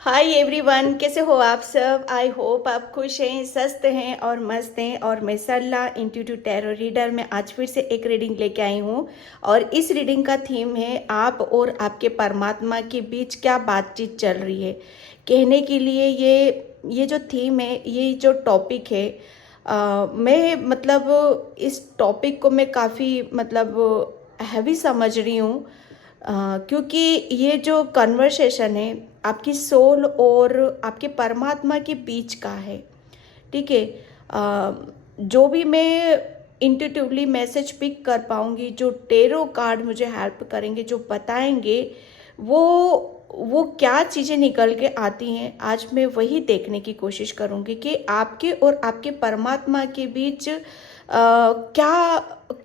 Hi everyone, कैसे हो आप सब। आई होप आप खुश हैं, स्वस्थ हैं और मस्त हैं। और मैं सरला इंट्यूटिव टैरो रीडर में आज फिर से एक रीडिंग लेके आई हूँ। और इस रीडिंग का थीम है आप और आपके परमात्मा के बीच क्या बातचीत चल रही है। कहने के लिए ये जो थीम है, ये जो टॉपिक है, मैं मतलब इस टॉपिक को मैं काफ़ी मतलब हैवी समझ रही हूँ। क्योंकि ये जो कन्वर्सेशन है आपकी सोल और आपके परमात्मा के बीच का है। ठीक है। जो भी मैं इंट्यूटिवली मैसेज पिक कर पाऊंगी, जो टेरो कार्ड मुझे हेल्प करेंगे, जो बताएंगे, वो क्या चीज़ें निकल के आती हैं, आज मैं वही देखने की कोशिश करूंगी कि आपके और आपके परमात्मा के बीच क्या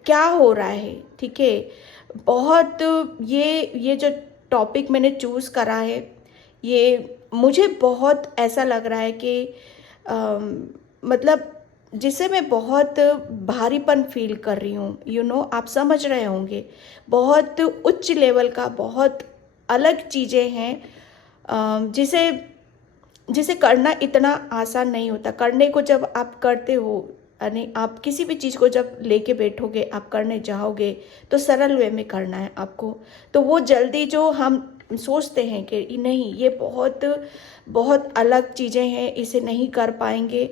क्या हो रहा है। ठीक है। बहुत ये जो टॉपिक मैंने चूज़ करा है, ये मुझे बहुत ऐसा लग रहा है कि मतलब जिसे मैं बहुत भारीपन फील कर रही हूँ। आप समझ रहे होंगे, बहुत उच्च लेवल का, बहुत अलग चीज़ें हैं, जिसे जिसे करना इतना आसान नहीं होता। करने को जब आप करते हो, यानी आप किसी भी चीज़ को जब लेके बैठोगे, आप करने जाओगे तो सरल वे में करना है आपको। तो वो जल्दी जो हम सोचते हैं कि नहीं, ये बहुत बहुत अलग चीज़ें हैं, इसे नहीं कर पाएंगे,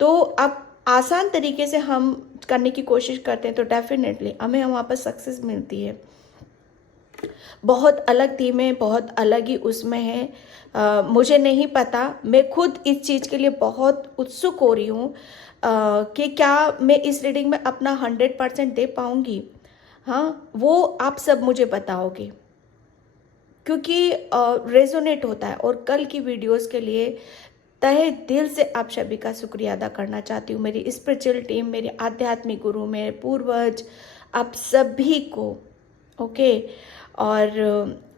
तो आप आसान तरीके से हम करने की कोशिश करते हैं तो डेफिनेटली हमें वहाँ पर सक्सेस मिलती है। बहुत अलग थीमें, बहुत अलग ही उसमें है। मुझे नहीं पता, मैं खुद इस चीज़ के लिए बहुत उत्सुक हो रही हूँ कि क्या मैं इस रीडिंग में अपना 100% दे पाऊँगी। हाँ, वो आप सब मुझे बताओगे, क्योंकि रेजोनेट होता है। और कल की वीडियोस के लिए तहे दिल से आप सभी का शुक्रिया अदा करना चाहती हूँ। मेरी स्पिरिचुअल टीम, मेरे आध्यात्मिक गुरु, मेरे पूर्वज, आप सभी को। ओके। और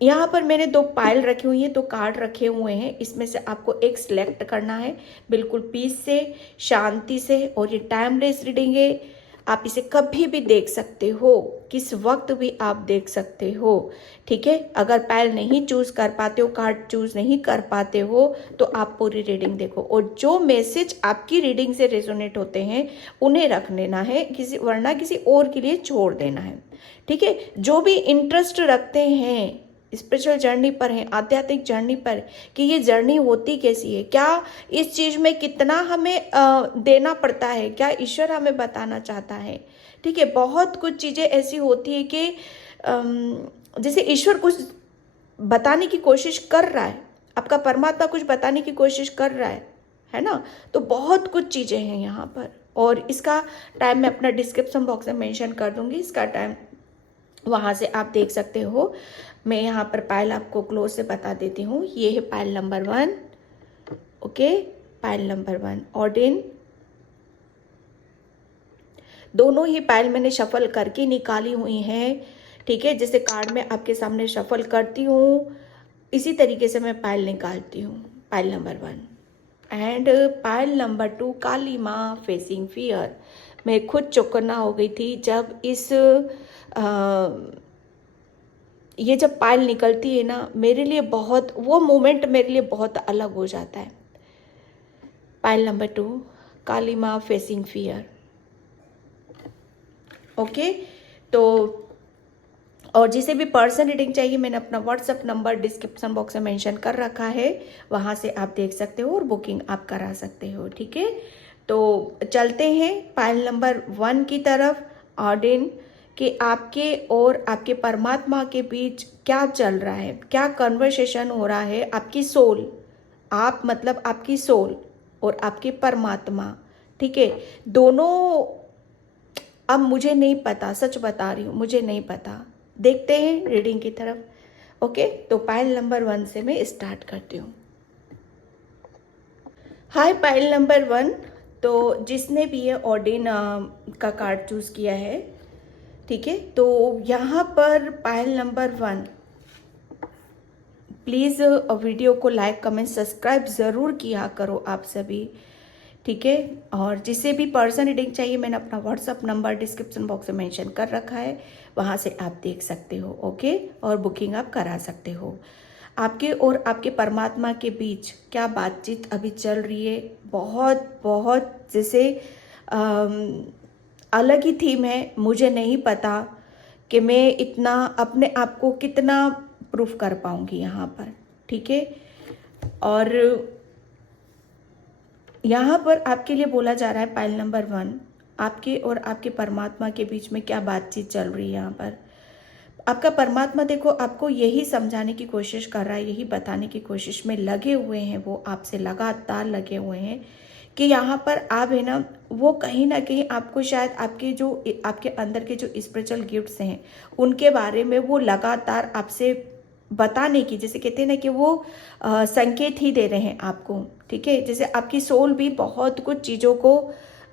यहाँ पर मैंने 2 पायल रखी हुई हैं, 2 कार्ड रखे हुए हैं। इसमें से आपको एक सिलेक्ट करना है, बिल्कुल पीस से, शांति से। और ये टाइमलेस रीडिंग है, आप इसे कभी भी देख सकते हो, किस वक्त भी आप देख सकते हो। ठीक है। अगर पायल नहीं चूज कर पाते हो, कार्ड चूज नहीं कर पाते हो, तो आप पूरी रीडिंग देखो और जो मैसेज आपकी रीडिंग से रेजोनेट होते हैं उन्हें रख लेना है, वरना किसी और के लिए छोड़ देना है। ठीक है। जो भी इंटरेस्ट रखते हैं, स्पिरिचुअल जर्नी पर है, आध्यात्मिक जर्नी पर, कि ये जर्नी होती कैसी है, क्या इस चीज में कितना हमें देना पड़ता है, क्या ईश्वर हमें बताना चाहता है। ठीक है। बहुत कुछ चीजें ऐसी होती है कि जैसे ईश्वर कुछ बताने की कोशिश कर रहा है, आपका परमात्मा कुछ बताने की कोशिश कर रहा है ना। तो बहुत कुछ चीजें हैं यहाँ पर। और इसका टाइम मैं अपना डिस्क्रिप्शन बॉक्स में मेंशन कर दूंगी, इसका टाइम वहाँ से आप देख सकते हो। मैं यहाँ पर पायल आपको क्लोज से बता देती हूँ। ये है pile number 1। Okay. Pile number 1 ऑर्डिन। दोनों ही पायल मैंने शफल करके निकाली हुई हैं। ठीक है। जैसे कार्ड में आपके सामने शफल करती हूँ, इसी तरीके से मैं पायल निकालती हूँ। Pile number 1 and Payal number 2 काली माँ फेसिंग फियर। मैं खुद चौकन्ना हो गई थी जब ये जब पायल निकलती है ना, मेरे लिए बहुत, वो मोमेंट मेरे लिए बहुत अलग हो जाता है। पायल नंबर 2 काली माँ फेसिंग फियर। ओके। तो और जिसे भी पर्सन रीडिंग चाहिए, मैंने अपना व्हाट्सएप नंबर डिस्क्रिप्शन बॉक्स में मेंशन कर रखा है, वहाँ से आप देख सकते हो और बुकिंग आप करा सकते हो। ठीक है। तो चलते हैं पायल नंबर 1 की तरफ। ऑर्डिन, कि आपके और आपके परमात्मा के बीच क्या चल रहा है, क्या कन्वर्सेशन हो रहा है। आपकी सोल, आप मतलब आपकी सोल और आपके परमात्मा, ठीक है, दोनों। अब मुझे नहीं पता, सच बता रही हूँ, मुझे नहीं पता। देखते हैं रीडिंग की तरफ। ओके। तो पायल नंबर 1 से मैं स्टार्ट करती हूँ। हाय पायल नंबर 1। तो जिसने भी ये ऑर्डिन का कार्ड चूज किया है, ठीक है, तो यहाँ पर पायल नंबर 1, प्लीज़ वीडियो को लाइक कमेंट सब्सक्राइब ज़रूर किया करो आप सभी। ठीक है। और जिसे भी पर्सन रीडिंग चाहिए, मैंने अपना व्हाट्सअप नंबर डिस्क्रिप्शन बॉक्स में मेंशन कर रखा है, वहाँ से आप देख सकते हो। ओके। और बुकिंग आप करा सकते हो। आपके और आपके परमात्मा के बीच क्या बातचीत अभी चल रही है। बहुत बहुत जैसे अलग ही थीम है। मुझे नहीं पता कि मैं इतना अपने आप को कितना प्रूफ कर पाऊंगी यहाँ पर, ठीक है। और यहाँ पर आपके लिए बोला जा रहा है पाइल नंबर 1, आपके और आपके परमात्मा के बीच में क्या बातचीत चल रही है। यहाँ पर आपका परमात्मा देखो आपको यही समझाने की कोशिश कर रहा है, यही बताने की कोशिश में लगे हुए हैं, वो आपसे लगातार लगे हुए हैं कि यहाँ पर आप है ना, वो कहीं ना कहीं आपको शायद आपके अंदर के जो स्पिरिचुअल गिफ्ट्स हैं उनके बारे में वो लगातार आपसे बताने की, जैसे कहते हैं ना कि वो संकेत ही दे रहे हैं आपको, ठीक है। जैसे आपकी सोल भी बहुत कुछ चीज़ों को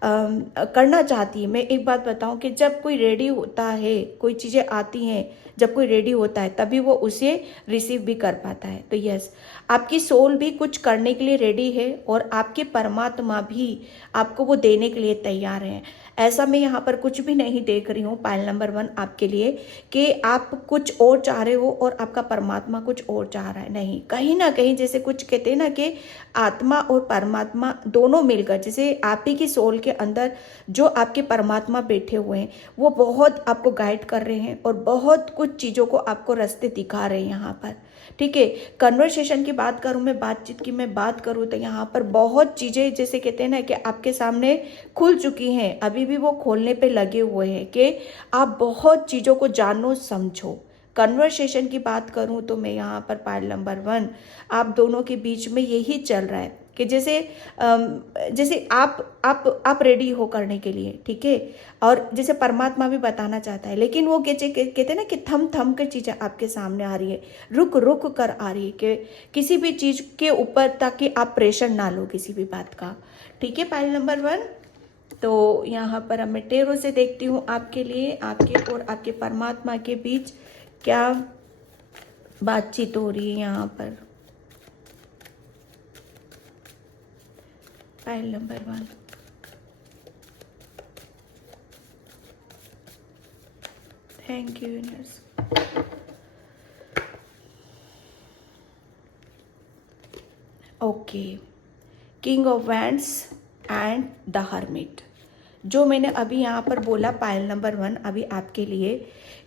करना चाहती है। मैं एक बात बताऊं कि जब कोई रेडी होता है, कोई चीज़ें आती हैं, जब कोई रेडी होता है तभी वो उसे रिसीव भी कर पाता है। तो यस, आपकी सोल भी कुछ करने के लिए रेडी है और आपके परमात्मा भी आपको वो देने के लिए तैयार हैं। ऐसा मैं यहाँ पर कुछ भी नहीं देख रही हूँ पाइल नंबर 1 आपके लिए कि आप कुछ और चाह रहे हो और आपका परमात्मा कुछ और चाह रहा है। नहीं, कहीं ना कहीं जैसे कुछ कहते हैं ना कि आत्मा और परमात्मा दोनों मिलकर, जैसे आप ही की सोल के अंदर जो आपके परमात्मा बैठे हुए हैं वो बहुत आपको गाइड कर रहे हैं और बहुत कुछ चीज़ों को आपको रास्ते दिखा रहे हैं यहाँ पर, ठीक है। कन्वर्सेशन की बात करूँ मैं, बातचीत की मैं बात करूँ तो यहाँ पर बहुत चीज़ें जैसे कहते हैं ना कि आपके सामने खुल चुकी हैं, अभी भी वो खोलने पे लगे हुए हैं कि आप बहुत चीज़ों को जानो समझो। कन्वर्सेशन की बात करूँ तो मैं यहाँ पर पाइल नंबर 1 आप दोनों के बीच में यही चल रहा है कि जैसे आप रेडी हो करने के लिए, ठीक है। और जैसे परमात्मा भी बताना चाहता है, लेकिन वो कहते हैं ना कि थम थम कर चीज़ें आपके सामने आ रही है, रुक रुक कर आ रही है कि किसी भी चीज़ के ऊपर, ताकि आप प्रेशर ना लो किसी भी बात का, ठीक है। पाइल नंबर 1 तो यहाँ पर अब मैं टेरो से देखती हूँ आपके लिए, आपके और आपके परमात्मा के बीच क्या बातचीत हो रही है यहाँ पर। Pile number 1, thank you universe. Okay, king of wands and the hermit. जो मैंने अभी यहाँ पर बोला पाइल नंबर 1 अभी आपके लिए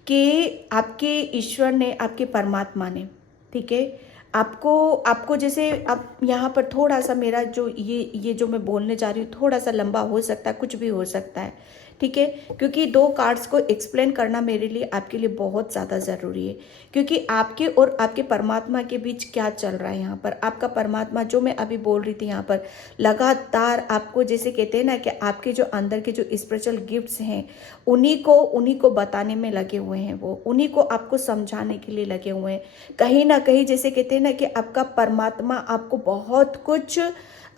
कि आपके ईश्वर ने, आपके परमात्मा ने, ठीक है, आपको जैसे आप यहाँ पर थोड़ा सा मेरा जो ये जो मैं बोलने जा रही हूँ थोड़ा सा लंबा हो सकता है, कुछ भी हो सकता है, ठीक है, क्योंकि 2 कार्ड्स को एक्सप्लेन करना मेरे लिए आपके लिए बहुत ज़्यादा ज़रूरी है, क्योंकि आपके और आपके परमात्मा के बीच क्या चल रहा है यहाँ पर। आपका परमात्मा, जो मैं अभी बोल रही थी यहाँ पर, लगातार आपको जैसे कहते हैं ना कि आपके जो अंदर के जो स्पिरिचुअल गिफ्ट्स हैं उन्हीं को बताने में लगे हुए हैं, वो उन्हीं को आपको समझाने के लिए लगे हुए हैं। कहीं ना कहीं जैसे कहते हैं ना कि आपका परमात्मा आपको बहुत कुछ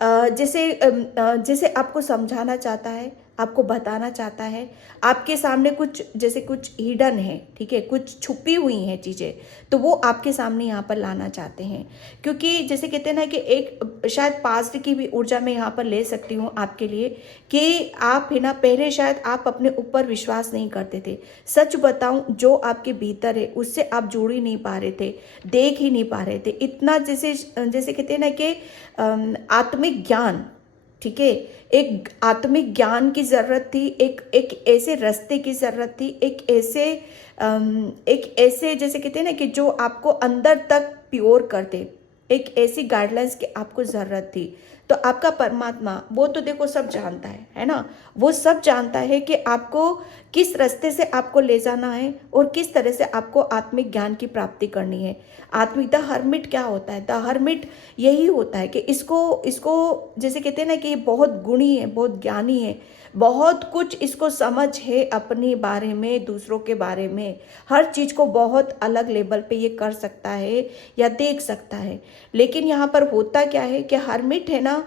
जैसे आपको समझाना चाहता है, आपको बताना चाहता है। आपके सामने कुछ जैसे कुछ हिडन है, ठीक है, कुछ छुपी हुई हैं चीज़ें, तो वो आपके सामने यहाँ पर लाना चाहते हैं। क्योंकि जैसे कहते हैं ना कि एक शायद पास्ट की भी ऊर्जा में यहाँ पर ले सकती हूँ आपके लिए कि आप है ना, पहले शायद आप अपने ऊपर विश्वास नहीं करते थे। सच बताऊँ, जो आपके भीतर है उससे आप जुड़ ही नहीं पा रहे थे, देख ही नहीं पा रहे थे इतना, जैसे कहते हैं ना कि आत्मिक ज्ञान, ठीक है, एक आत्मिक ज्ञान की ज़रूरत थी, एक ऐसे रास्ते की ज़रूरत थी, एक ऐसे जैसे कहते हैं ना कि जो आपको अंदर तक प्योर कर दे, एक ऐसी गाइडलाइंस की आपको ज़रूरत थी। तो आपका परमात्मा वो तो देखो सब जानता है ना, वो सब जानता है कि आपको किस रास्ते से आपको ले जाना है और किस तरह से आपको आत्मिक ज्ञान की प्राप्ति करनी है। आत्मिक, द हर्मिट क्या होता है? द हर्मिट यही होता है कि इसको जैसे कहते हैं ना कि बहुत गुणी है, बहुत ज्ञानी है, बहुत कुछ इसको समझ है अपने बारे में, दूसरों के बारे में, हर चीज़ को बहुत अलग लेवल पे ये कर सकता है या देख सकता है। लेकिन यहाँ पर होता क्या है कि हर्मिट है ना,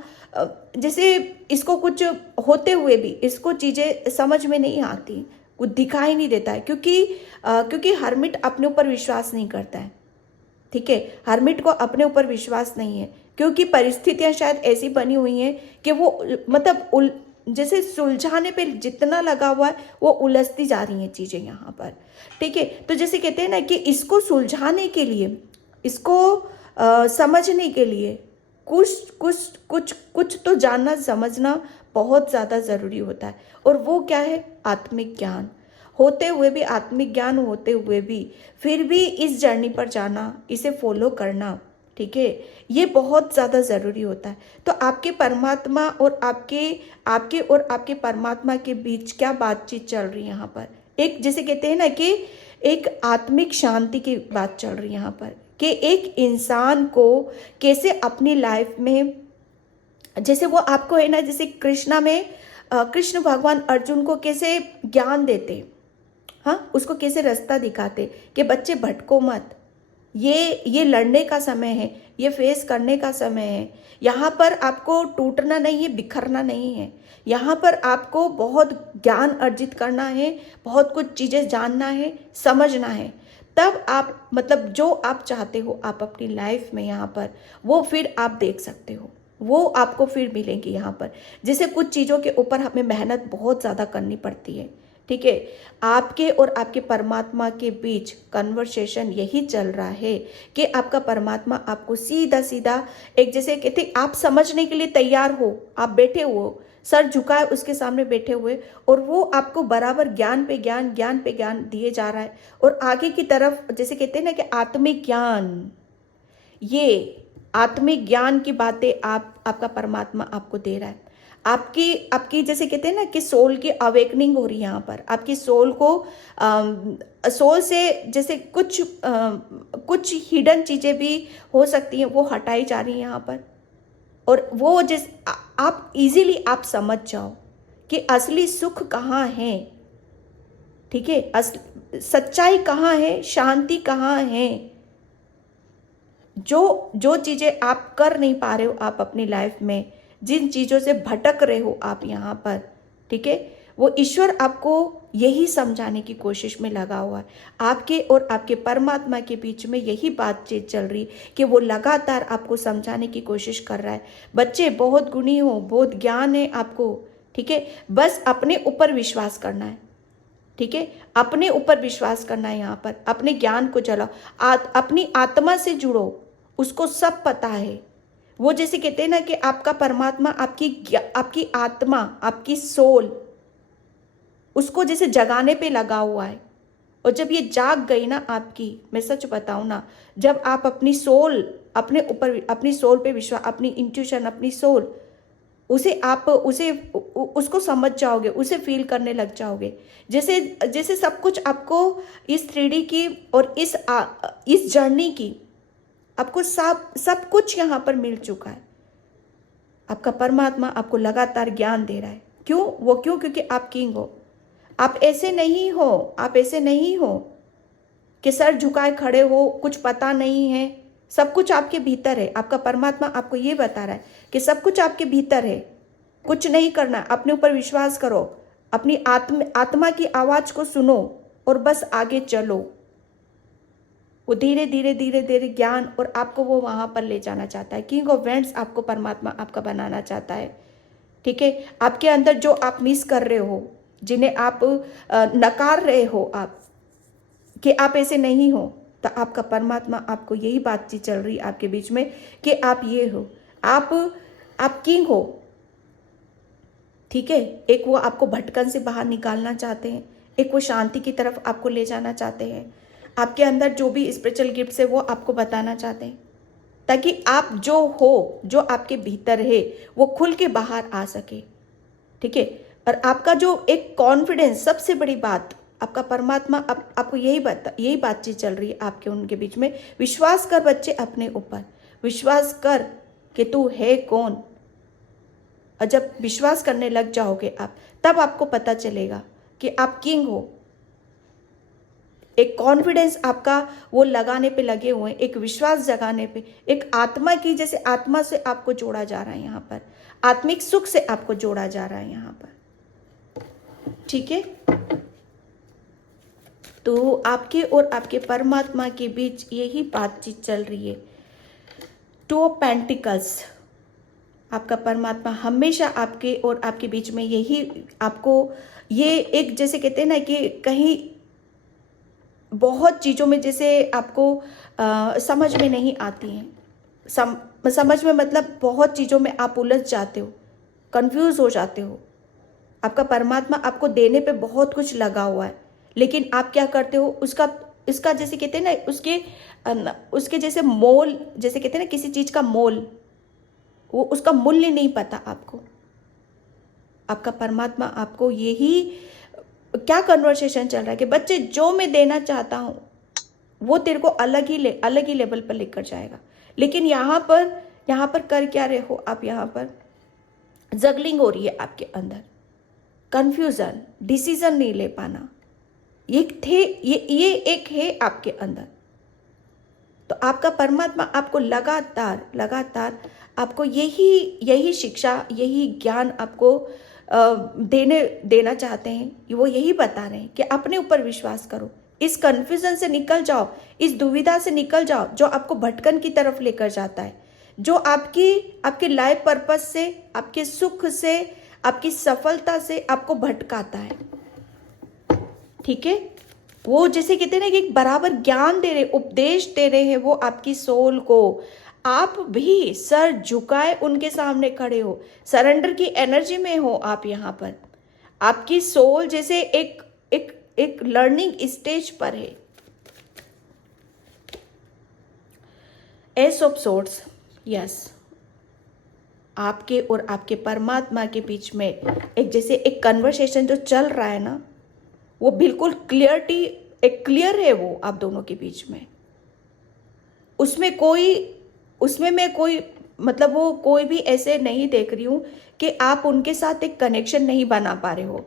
जैसे इसको कुछ होते हुए भी इसको चीज़ें समझ में नहीं आती, कुछ दिखाई नहीं देता है, क्योंकि हर्मिट अपने ऊपर विश्वास नहीं करता है, ठीक है। हर्मिट को अपने ऊपर विश्वास नहीं है, क्योंकि परिस्थितियां शायद ऐसी बनी हुई हैं कि वो मतलब जैसे सुलझाने पे जितना लगा हुआ है वो उलझती जा रही हैं चीज़ें यहाँ पर, ठीक है। तो जैसे कहते हैं ना कि इसको सुलझाने के लिए, इसको समझने के लिए कुछ कुछ कुछ कुछ तो जानना समझना बहुत ज़्यादा ज़रूरी होता है। और वो क्या है? आत्मिक ज्ञान होते हुए भी, आत्मिक ज्ञान होते हुए भी फिर भी इस जर्नी पर जाना, इसे फॉलो करना, ठीक है, ये बहुत ज़्यादा ज़रूरी होता है। तो आपके परमात्मा और आपके और आपके परमात्मा के बीच क्या बातचीत चल रही है यहाँ पर? एक जैसे कहते हैं ना कि एक आत्मिक शांति की बात चल रही है यहाँ पर, कि एक इंसान को कैसे अपनी लाइफ में, जैसे वो आपको है ना, जैसे कृष्णा में कृष्ण भगवान अर्जुन को कैसे ज्ञान देते, हाँ, उसको कैसे रास्ता दिखाते कि बच्चे भटको मत, ये लड़ने का समय है, ये फेस करने का समय है, यहाँ पर आपको टूटना नहीं है, बिखरना नहीं है, यहाँ पर आपको बहुत ज्ञान अर्जित करना है, बहुत कुछ चीज़ें जानना है, समझना है। तब आप मतलब जो आप चाहते हो आप अपनी लाइफ में यहाँ पर, वो फिर आप देख सकते हो, वो आपको फिर मिलेंगी यहाँ पर। जैसे कुछ चीज़ों के ऊपर हमें मेहनत बहुत ज़्यादा करनी पड़ती है, ठीक है। आपके और आपके परमात्मा के बीच कन्वर्सेशन यही चल रहा है कि आपका परमात्मा आपको सीधा सीधा एक, जैसे कहते आप समझने के लिए तैयार हो, आप बैठे हो, सर झुकाए उसके सामने बैठे हुए, और वो आपको बराबर ज्ञान पे ज्ञान, ज्ञान पे ज्ञान दिए जा रहा है। और आगे की तरफ जैसे कहते हैं ना कि आत्मिक ज्ञान, ये आत्मिक ज्ञान की बातें आपका परमात्मा आपको दे रहा है। आपकी आपकी जैसे कहते हैं ना कि सोल की अवेकनिंग हो रही है यहाँ पर। आपकी सोल को सोल से जैसे कुछ हिडन चीज़ें भी हो सकती हैं, वो हटाई जा रही हैं यहाँ पर। और वो आप इजीली आप समझ जाओ कि असली सुख कहाँ है, ठीक है, सच्चाई कहाँ है, शांति कहाँ है। जो चीज़ें आप कर नहीं पा रहे हो आप अपनी लाइफ में, जिन चीज़ों से भटक रहे हो आप यहाँ पर, ठीक है, वो ईश्वर आपको यही समझाने की कोशिश में लगा हुआ है। आपके और आपके परमात्मा के बीच में यही बातचीत चल रही कि वो लगातार आपको समझाने की कोशिश कर रहा है। बच्चे बहुत गुणी हो, बहुत ज्ञान है आपको, ठीक है, बस अपने ऊपर विश्वास करना है, ठीक है, अपने ऊपर विश्वास करना है। यहाँ पर अपने ज्ञान को जलाओ, अपनी आत्मा से जुड़ो, उसको सब पता है। वो जैसे कहते हैं ना कि आपका परमात्मा आपकी आत्मा, आपकी सोल, उसको जैसे जगाने पे लगा हुआ है। और जब ये जाग गई ना आपकी, मैं सच बताऊं ना, जब आप अपनी सोल, अपने ऊपर, अपनी सोल पे विश्वास, अपनी इंट्यूशन, अपनी सोल, उसको समझ जाओगे, उसे फील करने लग जाओगे। जैसे सब कुछ आपको इस 3D की और इस जर्नी की आपको सब कुछ यहाँ पर मिल चुका है। आपका परमात्मा आपको लगातार ज्ञान दे रहा है। क्यों? क्योंकि आप किंग हो। आप ऐसे नहीं हो कि सर झुकाए खड़े हो, कुछ पता नहीं है। सब कुछ आपके भीतर है। आपका परमात्मा आपको ये बता रहा है कि सब कुछ आपके भीतर है, कुछ नहीं करना, अपने ऊपर विश्वास करो, अपनी आत्मा की आवाज को सुनो और बस आगे चलो। वो धीरे धीरे ज्ञान और आपको वो वहां पर ले जाना चाहता है। किंग ऑफ वेंट्स आपको परमात्मा आपका बनाना चाहता है, ठीक है। आपके अंदर जो आप मिस कर रहे हो, जिन्हें आप नकार रहे हो आप कि आप ऐसे नहीं हो, तो आपका परमात्मा आपको यही बातचीत चल रही आपके बीच में कि आप ये हो, आप किंग हो, ठीक है। एक वो आपको भटकन से बाहर निकालना चाहते हैं, एक वो शांति की तरफ आपको ले जाना चाहते हैं। आपके अंदर जो भी स्पिरिचुअल गिफ्ट्स है वो आपको बताना चाहते हैं, ताकि आप जो हो, जो आपके भीतर है, वो खुल के बाहर आ सके, ठीक है। और आपका जो एक कॉन्फिडेंस, सबसे बड़ी बात, आपका परमात्मा आपको यही बातचीत चल रही है आपके उनके बीच में। विश्वास कर बच्चे, अपने ऊपर विश्वास कर कि तू है कौन। और जब विश्वास करने लग जाओगे आप, तब आपको पता चलेगा कि आप किंग हो। एक कॉन्फिडेंस आपका वो लगाने पे लगे हुए हैं, एक विश्वास जगाने पे, एक आत्मा की, जैसे आत्मा से आपको जोड़ा जा रहा है यहाँ पर, आत्मिक सुख से आपको जोड़ा जा रहा है यहाँ पर, ठीक है। तो आपके और आपके परमात्मा के बीच यही बातचीत चल रही है। 2 ऑफ पेंटिकल्स, आपका परमात्मा हमेशा आपके और आपके बीच में यही आपको, ये एक जैसे कहते हैं ना कि कहीं बहुत चीज़ों में जैसे आपको समझ में नहीं आती हैं, समझ में मतलब बहुत चीज़ों में आप उलझ जाते हो, कंफ्यूज हो जाते हो। आपका परमात्मा आपको देने पे बहुत कुछ लगा हुआ है, लेकिन आप क्या करते हो, इसका जैसे कहते हैं ना, उसके जैसे मोल, जैसे कहते हैं ना किसी चीज़ का मोल, वो उसका मूल्य नहीं पता आपको। आपका परमात्मा आपको यही, क्या कन्वर्सेशन चल रहा है कि बच्चे जो मैं देना चाहता हूँ वो तेरे को अलग ही लेवल पर लेकर जाएगा। लेकिन यहाँ पर कर क्या रहे हो आप, यहाँ पर जगलिंग हो रही है आपके अंदर, कंफ्यूजन, डिसीजन नहीं ले पाना, ये एक है आपके अंदर। तो आपका परमात्मा आपको लगातार आपको यही शिक्षा, यही ज्ञान आपको देना चाहते हैं। वो यही बता रहे हैं कि अपने ऊपर विश्वास करो, इस कन्फ्यूजन से निकल जाओ, इस दुविधा से निकल जाओ जो आपको भटकन की तरफ लेकर जाता है, जो आपके लाइफ पर्पस से, आपके सुख से, आपकी सफलता से आपको भटकाता है। ठीक है, वो जैसे कहते हैं ना कि बराबर ज्ञान दे रहे, उपदेश दे रहे हैं वो आपकी सोल को। आप भी सर झुकाए उनके सामने खड़े हो, सरेंडर की एनर्जी में हो आप। यहाँ पर आपकी सोल जैसे एक लर्निंग स्टेज पर है। एस ऑफ सोर्ड्स, यस, आपके और आपके परमात्मा के बीच में एक कन्वर्सेशन जो चल रहा है ना, वो बिल्कुल क्लियर है वो आप दोनों के बीच में। उसमें मैं कोई मतलब वो कोई भी ऐसे नहीं देख रही हूं कि आप उनके साथ एक कनेक्शन नहीं बना पा रहे हो,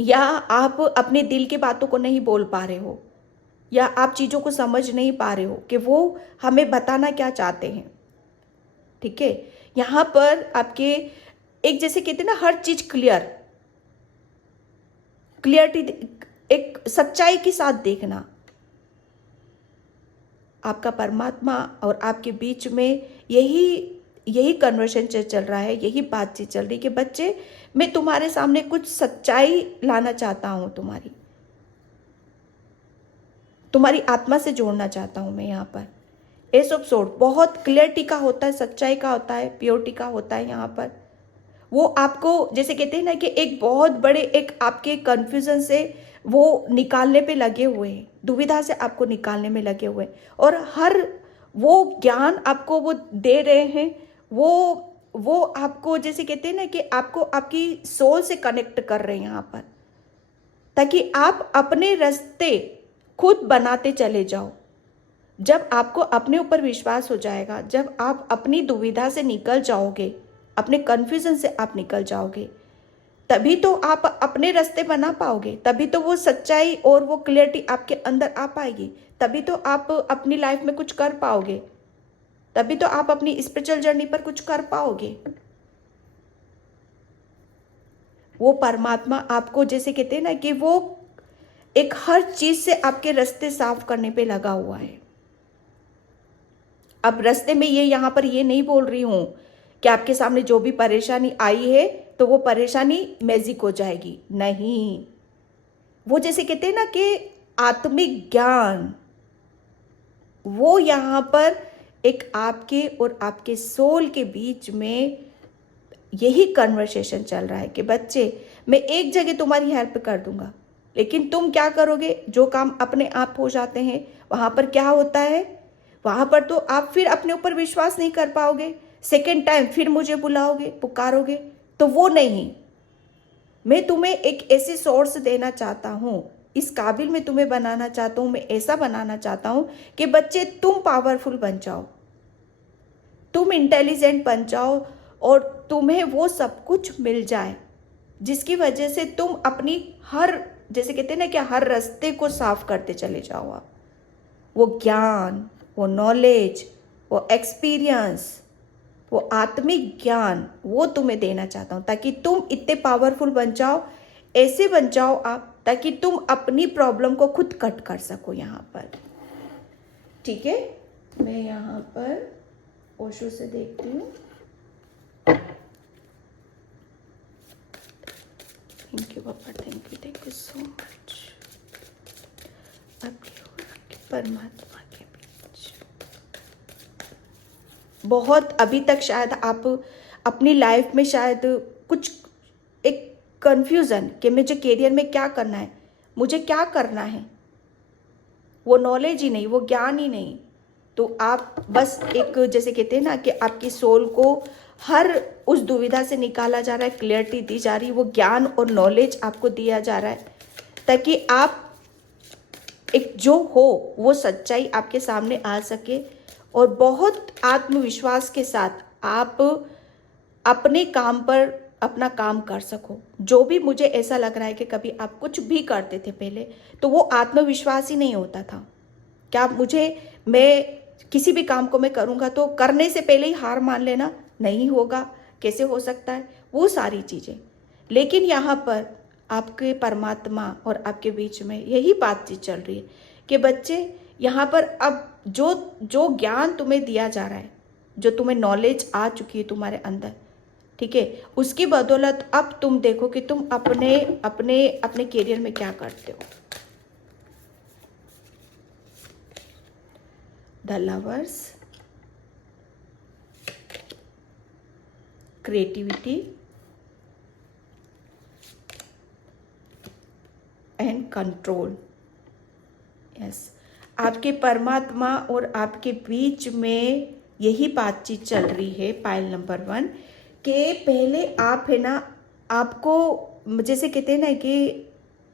या आप अपने दिल की बातों को नहीं बोल पा रहे हो, या आप चीज़ों को समझ नहीं पा रहे हो कि वो हमें बताना क्या चाहते हैं। ठीक है, यहाँ पर आपके एक जैसे कहते हैं ना, हर चीज क्लियरिटी, एक सच्चाई के साथ देखना। आपका परमात्मा और आपके बीच में यही कन्वर्सेशन चल रहा है, यही बातचीत चल रही है कि बच्चे, मैं तुम्हारे सामने कुछ सच्चाई लाना चाहता हूं, तुम्हारी आत्मा से जोड़ना चाहता हूं मैं। यहाँ पर एस ऑफ सोर्ड बहुत क्लियरिटी का होता है, सच्चाई का होता है, प्योरिटी का होता है। यहाँ पर वो आपको जैसे कहते हैं ना कि एक बहुत बड़े एक आपके कंफ्यूजन से वो निकालने पे लगे हुए हैं, दुविधा से आपको निकालने में लगे हुए हैं, और हर वो ज्ञान आपको वो दे रहे हैं। वो आपको जैसे कहते हैं ना कि आपको आपकी सोल से कनेक्ट कर रहे हैं यहाँ पर, ताकि आप अपने रास्ते खुद बनाते चले जाओ। जब आपको अपने ऊपर विश्वास हो जाएगा, जब आप अपनी दुविधा से निकल जाओगे, अपने कन्फ्यूजन से आप निकल जाओगे, तभी तो आप अपने रास्ते बना पाओगे, तभी तो वो सच्चाई और वो क्लियरिटी आपके अंदर आ पाएगी, तभी तो आप अपनी लाइफ में कुछ कर पाओगे, तभी तो आप अपनी स्पिरिचुअल जर्नी पर कुछ कर पाओगे। वो परमात्मा आपको जैसे कहते हैं ना कि वो एक हर चीज से आपके रास्ते साफ करने पे लगा हुआ है। अब रास्ते में यहाँ पर ये नहीं बोल रही हूं कि आपके सामने जो भी परेशानी आई है तो वो परेशानी मैजिक हो जाएगी, नहीं। वो जैसे कहते हैं ना कि आत्मिक ज्ञान, वो यहाँ पर एक आपके और आपके सोल के बीच में यही कन्वर्सेशन चल रहा है कि बच्चे, मैं एक जगह तुम्हारी हेल्प कर दूंगा, लेकिन तुम क्या करोगे, जो काम अपने आप हो जाते हैं वहां पर क्या होता है, वहां पर तो आप फिर अपने ऊपर विश्वास नहीं कर पाओगे, सेकेंड टाइम फिर मुझे बुलाओगे, पुकारोगे, तो वो नहीं। मैं तुम्हें एक ऐसी सोर्स देना चाहता हूं, इस काबिल में तुम्हें बनाना चाहता हूं, मैं ऐसा बनाना चाहता हूं कि बच्चे तुम पावरफुल बन जाओ, तुम इंटेलिजेंट बन जाओ, और तुम्हें वो सब कुछ मिल जाए जिसकी वजह से तुम अपनी हर, जैसे कहते हैं ना कि हर रास्ते को साफ करते चले जाओ आप। वो ज्ञान, वो नॉलेज, वो एक्सपीरियंस, वो आत्मिक ज्ञान, वो तुम्हें देना चाहता हूं, ताकि तुम इतने पावरफुल बन जाओ, ऐसे बन जाओ आप, ताकि तुम अपनी प्रॉब्लम को खुद कट कर सको यहाँ पर। ठीक है, मैं यहाँ पर ओशो से देखती हूँ। थैंक यू पापा, थैंक यू सो मच। आपके और आपके परमात्मा के बहुत अभी तक शायद आप अपनी लाइफ में शायद कुछ एक कन्फ्यूज़न कि मुझे करियर में क्या करना है, मुझे क्या करना है, वो नॉलेज ही नहीं, वो ज्ञान ही नहीं। तो आप बस एक जैसे कहते हैं ना कि आपकी सोल को हर उस दुविधा से निकाला जा रहा है, क्लियरिटी दी जा रही है, वो ज्ञान और नॉलेज आपको दिया जा रहा है ताकि आप एक जो हो वो सच्चाई आपके सामने आ सके और बहुत आत्मविश्वास के साथ आप अपने काम पर अपना काम कर सको। जो भी मुझे ऐसा लग रहा है कि कभी आप कुछ भी करते थे पहले तो वो आत्मविश्वास ही नहीं होता था। क्या मैं किसी भी काम को मैं करूँगा तो करने से पहले ही हार मान लेना, नहीं होगा, कैसे हो सकता है, वो सारी चीज़ें। लेकिन यहाँ पर आपके परमात्मा और आपके बीच में यही बातचीत चल रही है कि बच्चे यहाँ पर अब जो जो ज्ञान तुम्हें दिया जा रहा है, जो तुम्हें नॉलेज आ चुकी है तुम्हारे अंदर, ठीक है, उसकी बदौलत अब तुम देखो कि तुम अपने अपने अपने करियर में क्या करते हो। The lovers, creativity and control. Yes, आपके परमात्मा और आपके बीच में यही बातचीत चल रही है। पाइल नंबर 1 कि पहले आप है ना, आपको जैसे कहते हैं ना कि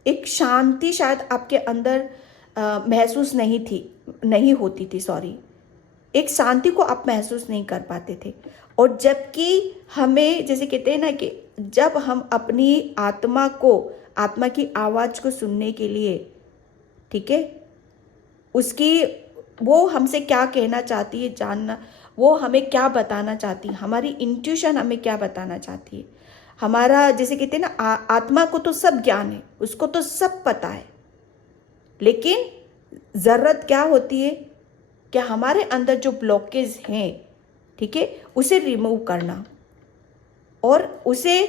एक शांति शायद आपके अंदर महसूस नहीं होती थी, सॉरी, एक शांति को आप महसूस नहीं कर पाते थे। और जबकि हमें जैसे कहते हैं ना कि जब हम अपनी आत्मा की आवाज़ को सुनने के लिए, ठीक है, उसकी वो हमसे क्या कहना चाहती है जानना, वो हमें क्या बताना चाहती है, हमारी इंट्यूशन हमें क्या बताना चाहती है, हमारा जैसे कहते हैं ना आत्मा को तो सब ज्ञान है, उसको तो सब पता है। लेकिन ज़रूरत क्या होती है कि हमारे अंदर जो ब्लॉकेज हैं, ठीक है, उसे रिमूव करना और उसे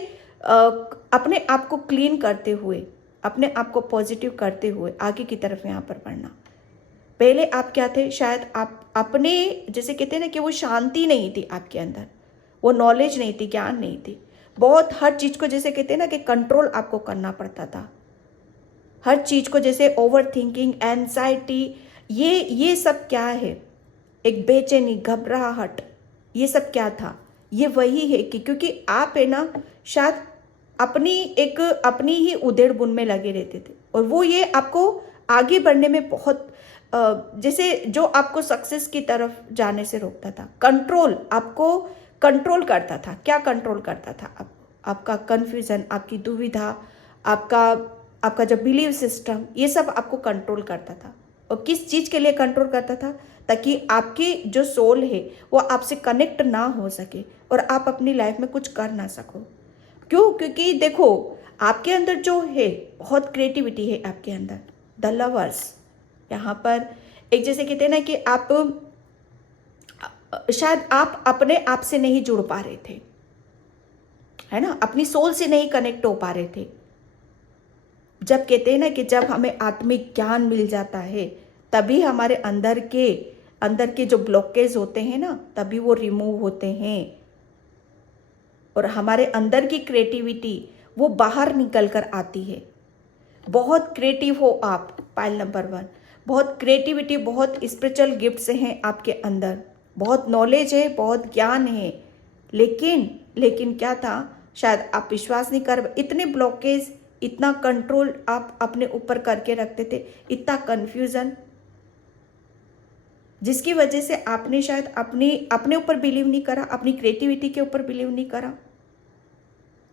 अपने आप को क्लीन करते हुए, अपने आप को पॉजिटिव करते हुए आगे की तरफ यहाँ पर बढ़ना। पहले आप क्या थे, शायद आप अपने जैसे कहते हैं ना कि वो शांति नहीं थी आपके अंदर, वो नॉलेज नहीं थी, ज्ञान नहीं थी, बहुत हर चीज़ को जैसे कहते हैं ना कि कंट्रोल आपको करना पड़ता था, हर चीज़ को जैसे ओवर थिंकिंग, एंजाइटी, ये सब क्या है, एक बेचैनी, घबराहट, ये सब क्या था, ये वही है कि क्योंकि आप है ना शायद अपनी ही उधेड़ बुन में लगे रहते थे और वो ये आपको आगे बढ़ने में बहुत जैसे जो आपको सक्सेस की तरफ जाने से रोकता था। कंट्रोल आपको कंट्रोल करता था। क्या कंट्रोल करता था? आपका कन्फ्यूज़न, आपकी दुविधा, आपका जो बिलीव सिस्टम, ये सब आपको कंट्रोल करता था। और किस चीज़ के लिए कंट्रोल करता था? ताकि आपकी जो सोल है वो आपसे कनेक्ट ना हो सके और आप अपनी लाइफ में कुछ कर ना सको। क्यों? क्योंकि देखो आपके अंदर जो है बहुत क्रिएटिविटी है आपके अंदर। द लवर्स, यहाँ पर एक जैसे कहते हैं ना कि आप शायद आप अपने आप से नहीं जुड़ पा रहे थे, है ना, अपनी सोल से नहीं कनेक्ट हो पा रहे थे। जब कहते हैं ना कि जब हमें आत्मिक ज्ञान मिल जाता है तभी हमारे अंदर के जो ब्लॉकेज होते हैं ना, तभी वो रिमूव होते हैं और हमारे अंदर की क्रिएटिविटी वो बाहर निकल कर आती है। बहुत क्रिएटिव हो आप, पाइल नंबर 1, बहुत क्रिएटिविटी, बहुत स्पिरिचुअल गिफ्ट्स हैं आपके अंदर, बहुत नॉलेज है, बहुत ज्ञान है, लेकिन क्या था, शायद आप विश्वास नहीं कर, इतने ब्लॉकेज, इतना कंट्रोल आप अपने ऊपर करके रखते थे, इतना कन्फ्यूज़न, जिसकी वजह से आपने शायद अपने ऊपर बिलीव नहीं करा, अपनी क्रिएटिविटी के ऊपर बिलीव नहीं करा।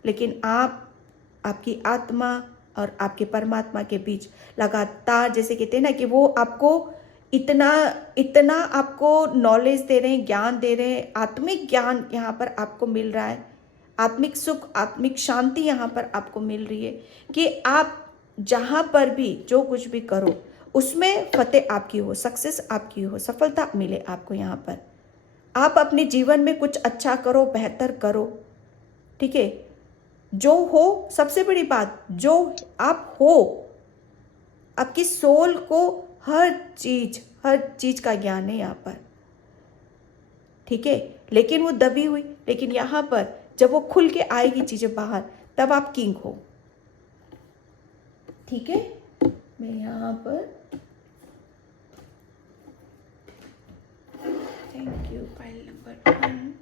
लेकिन आपकी आत्मा और आपके परमात्मा के बीच लगातार जैसे कहते हैं ना कि वो आपको इतना आपको नॉलेज दे रहे हैं, ज्ञान दे रहे हैं, आत्मिक ज्ञान यहाँ पर आपको मिल रहा है, आत्मिक सुख, आत्मिक शांति यहाँ पर आपको मिल रही है कि आप जहाँ पर भी जो कुछ भी करो उसमें फतेह आपकी हो, सक्सेस आपकी हो, सफलता मिले आपको। यहाँ पर आप अपने जीवन में कुछ अच्छा करो, बेहतर करो, ठीक है, जो हो, सबसे बड़ी बात जो आप हो, आपकी सोल को हर चीज का ज्ञान है यहाँ पर। ठीक है, लेकिन वो दबी हुई। लेकिन यहाँ पर जब वो खुल के आएगी चीज़ें बाहर, तब आप किंग हो। ठीक है, मैं यहाँ पर थैंक यू पाइल नंबर 1,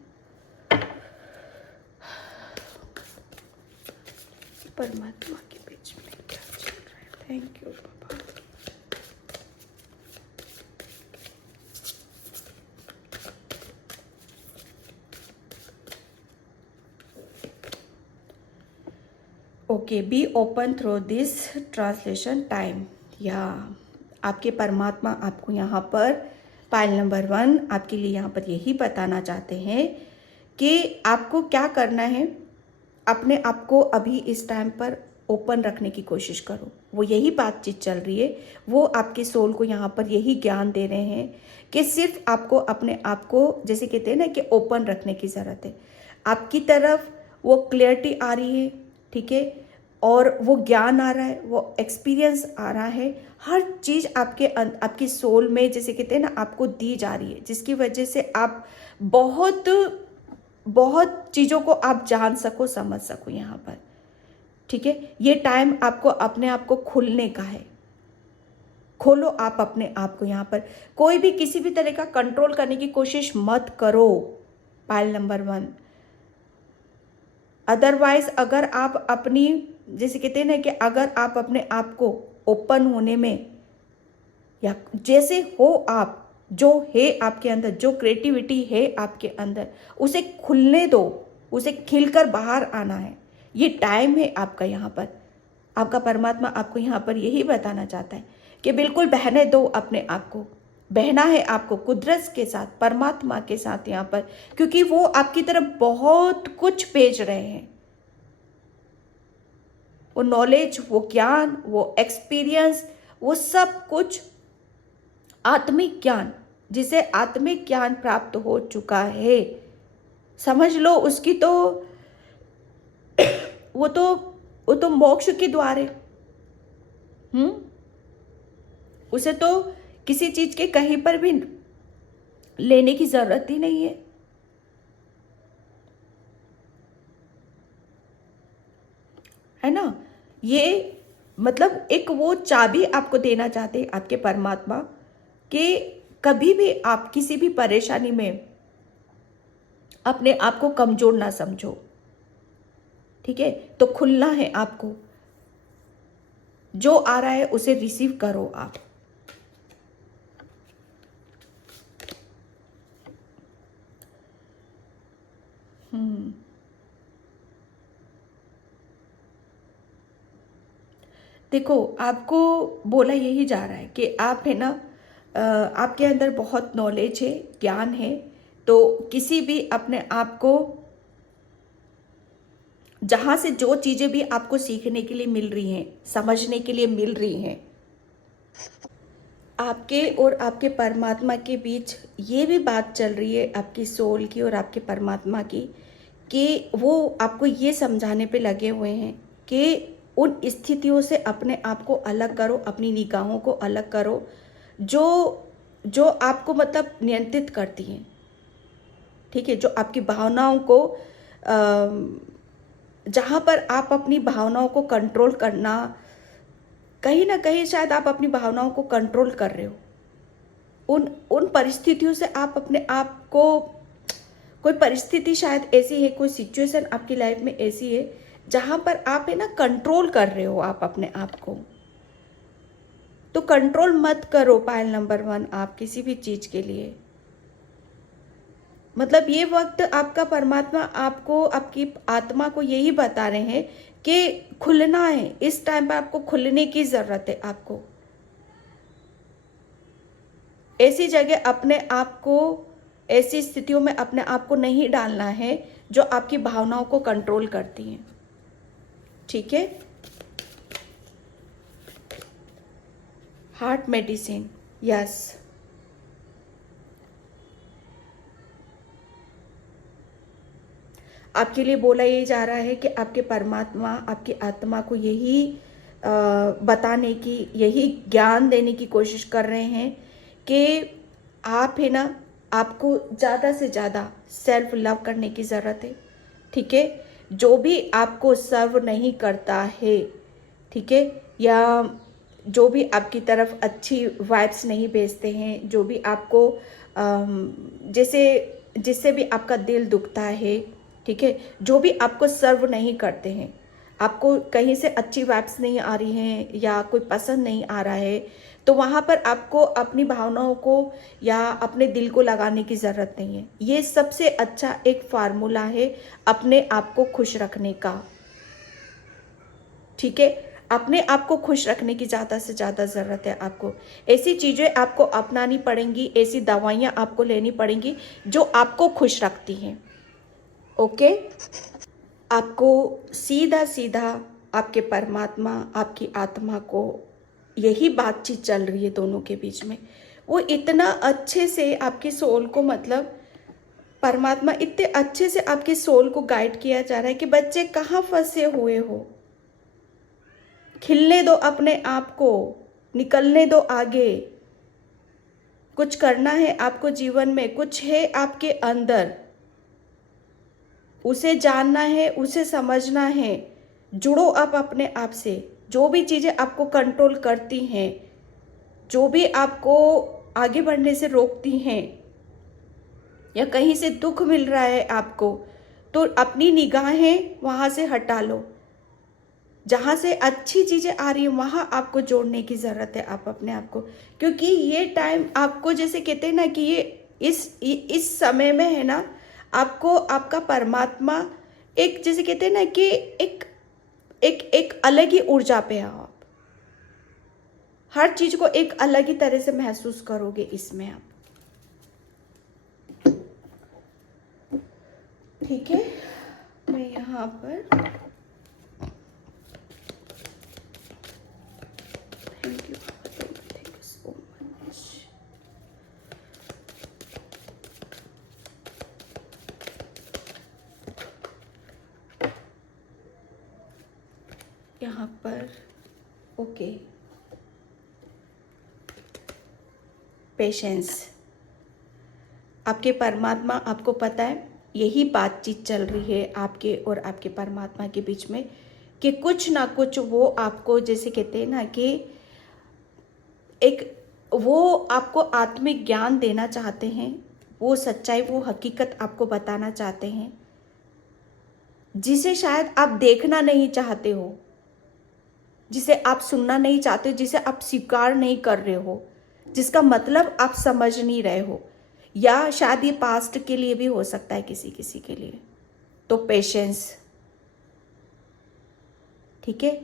परमात्मा के बीच में क्या चल रहा है। Thank you Baba. Okay, be open through this translation time. या आपके परमात्मा आपको यहाँ पर पाइल नंबर 1 आपके लिए यहाँ पर यही बताना चाहते हैं कि आपको क्या करना है। अपने आप को अभी इस टाइम पर ओपन रखने की कोशिश करो। वो यही बातचीत चल रही है, वो आपके सोल को यहाँ पर यही ज्ञान दे रहे हैं कि सिर्फ आपको अपने आप को, जैसे कहते हैं ना, कि ओपन रखने की ज़रूरत है। आपकी तरफ वो क्लियरिटी आ रही है, ठीक है, और वो ज्ञान आ रहा है, वो एक्सपीरियंस आ रहा है। हर चीज़ आपकी सोल में, जैसे कहते हैं ना, आपको दी जा रही है, जिसकी वजह से आप बहुत बहुत चीज़ों को आप जान सको, समझ सको यहाँ पर। ठीक है, ये टाइम आपको अपने आप को खुलने का है। खोलो आप अपने आप को। यहाँ पर कोई भी किसी भी तरह का कंट्रोल करने की कोशिश मत करो, पाइल नंबर 1। अदरवाइज अगर आप अपनी, जैसे कहते हैं ना, कि अगर आप अपने आप को ओपन होने में, या जैसे हो आप, जो है आपके अंदर, जो क्रिएटिविटी है आपके अंदर, उसे खुलने दो, उसे खिलकर बाहर आना है। ये टाइम है आपका। यहाँ पर आपका परमात्मा आपको यहाँ पर यही बताना चाहता है कि बिल्कुल बहने दो अपने आप को। बहना है आपको कुदरत के साथ, परमात्मा के साथ यहाँ पर, क्योंकि वो आपकी तरफ बहुत कुछ भेज रहे हैं। वो नॉलेज, वो ज्ञान, वो एक्सपीरियंस, वो सब कुछ आत्मिक ज्ञान, जिसे आत्मिक ज्ञान प्राप्त हो चुका है, समझ लो उसकी तो वो तो मोक्ष के द्वार है। उसे तो किसी चीज के कहीं पर भी लेने की जरूरत ही नहीं है ना। ये मतलब एक वो चाबी आपको देना चाहते हैं आपके परमात्मा, कि कभी भी आप किसी भी परेशानी में अपने आप को कमजोर ना समझो। ठीक है, तो खुलना है आपको, जो आ रहा है उसे रिसीव करो आप। देखो, आपको बोला यही जा रहा है कि आप है ना, आपके अंदर बहुत नॉलेज है, ज्ञान है, तो किसी भी अपने आप को, जहाँ से जो चीज़ें भी आपको सीखने के लिए मिल रही हैं, समझने के लिए मिल रही हैं, आपके और आपके परमात्मा के बीच ये भी बात चल रही है, आपकी सोल की और आपके परमात्मा की, कि वो आपको ये समझाने पे लगे हुए हैं कि उन स्थितियों से अपने आप को अलग करो, अपनी निगाहों को अलग करो, जो जो आपको मतलब नियंत्रित करती हैं। ठीक है, जो आपकी भावनाओं को, जहाँ पर आप अपनी भावनाओं को कंट्रोल करना, कहीं ना कहीं शायद आप अपनी भावनाओं को कंट्रोल कर रहे हो। उन परिस्थितियों से आप अपने आप को, कोई परिस्थिति शायद ऐसी है, कोई सिचुएशन आपकी लाइफ में ऐसी है जहाँ पर आप है ना कंट्रोल कर रहे हो आप अपने आप को। तो कंट्रोल मत करो पायल नंबर 1 आप किसी भी चीज़ के लिए। मतलब ये वक्त आपका परमात्मा आपको, आपकी आत्मा को यही बता रहे हैं कि खुलना है। इस टाइम पर आपको खुलने की ज़रूरत है। आपको ऐसी जगह अपने आप को, ऐसी स्थितियों में अपने आप को नहीं डालना है जो आपकी भावनाओं को कंट्रोल करती हैं। ठीक है, हार्ट मेडिसिन, यस। आपके लिए बोला ये जा रहा है कि आपके परमात्मा आपकी आत्मा को यही बताने की, यही ज्ञान देने की कोशिश कर रहे हैं कि आप है ना आपको ज़्यादा से ज़्यादा सेल्फ लव करने की ज़रूरत है। ठीक है, जो भी आपको सर्व नहीं करता है, ठीक है, या जो भी आपकी तरफ अच्छी वाइब्स नहीं भेजते हैं, जो भी आपको जैसे जिससे भी आपका दिल दुखता है, ठीक है, जो भी आपको सर्व नहीं करते हैं, आपको कहीं से अच्छी वाइब्स नहीं आ रही हैं या कोई पसंद नहीं आ रहा है, तो वहाँ पर आपको अपनी भावनाओं को या अपने दिल को लगाने की ज़रूरत नहीं है। ये सबसे अच्छा एक फार्मूला है अपने आप को खुश रखने का। ठीक है, अपने आप को खुश रखने की ज़्यादा से ज़्यादा ज़रूरत है आपको। ऐसी चीज़ें आपको अपनानी पड़ेंगी, ऐसी दवाइयाँ आपको लेनी पड़ेंगी जो आपको खुश रखती हैं। ओके, आपको सीधा सीधा आपके परमात्मा, आपकी आत्मा को यही बातचीत चल रही है दोनों के बीच में। वो इतना अच्छे से आपके सोल को, मतलब परमात्मा इतने अच्छे से आपके सोल को गाइड किया जा रहा है कि बच्चे कहाँ फंसे हुए हो, खिलने दो अपने आप को, निकलने दो आगे। कुछ करना है आपको जीवन में, कुछ है आपके अंदर, उसे जानना है, उसे समझना है। जुड़ो आप अपने आप से। जो भी चीज़ें आपको कंट्रोल करती हैं, जो भी आपको आगे बढ़ने से रोकती हैं, या कहीं से दुख मिल रहा है आपको, तो अपनी निगाहें वहाँ से हटा लो। जहाँ से अच्छी चीज़ें आ रही हैं वहाँ आपको जोड़ने की ज़रूरत है आप अपने आप को। क्योंकि ये टाइम आपको, जैसे कहते हैं ना कि ये इस समय में है ना, आपको आपका परमात्मा एक, जैसे कहते हैं ना कि एक एक एक अलग ही ऊर्जा पे हो आप। हर चीज़ को एक अलग ही तरह से महसूस करोगे इसमें आप। ठीक है, मैं यहाँ पर थैंक यू सो मच। यहाँ पर ओके, पेशेंस। आपके परमात्मा, आपको पता है यही बातचीत चल रही है आपके और आपके परमात्मा के बीच में कि कुछ ना कुछ वो आपको, जैसे कहते हैं ना कि एक, वो आपको आत्मिक ज्ञान देना चाहते हैं, वो सच्चाई, वो हकीकत आपको बताना चाहते हैं जिसे शायद आप देखना नहीं चाहते हो, जिसे आप सुनना नहीं चाहते हो, जिसे आप स्वीकार नहीं कर रहे हो, जिसका मतलब आप समझ नहीं रहे हो, या शायद ये पास्ट के लिए भी हो सकता है किसी किसी के लिए। तो पेशेंस। ठीक है,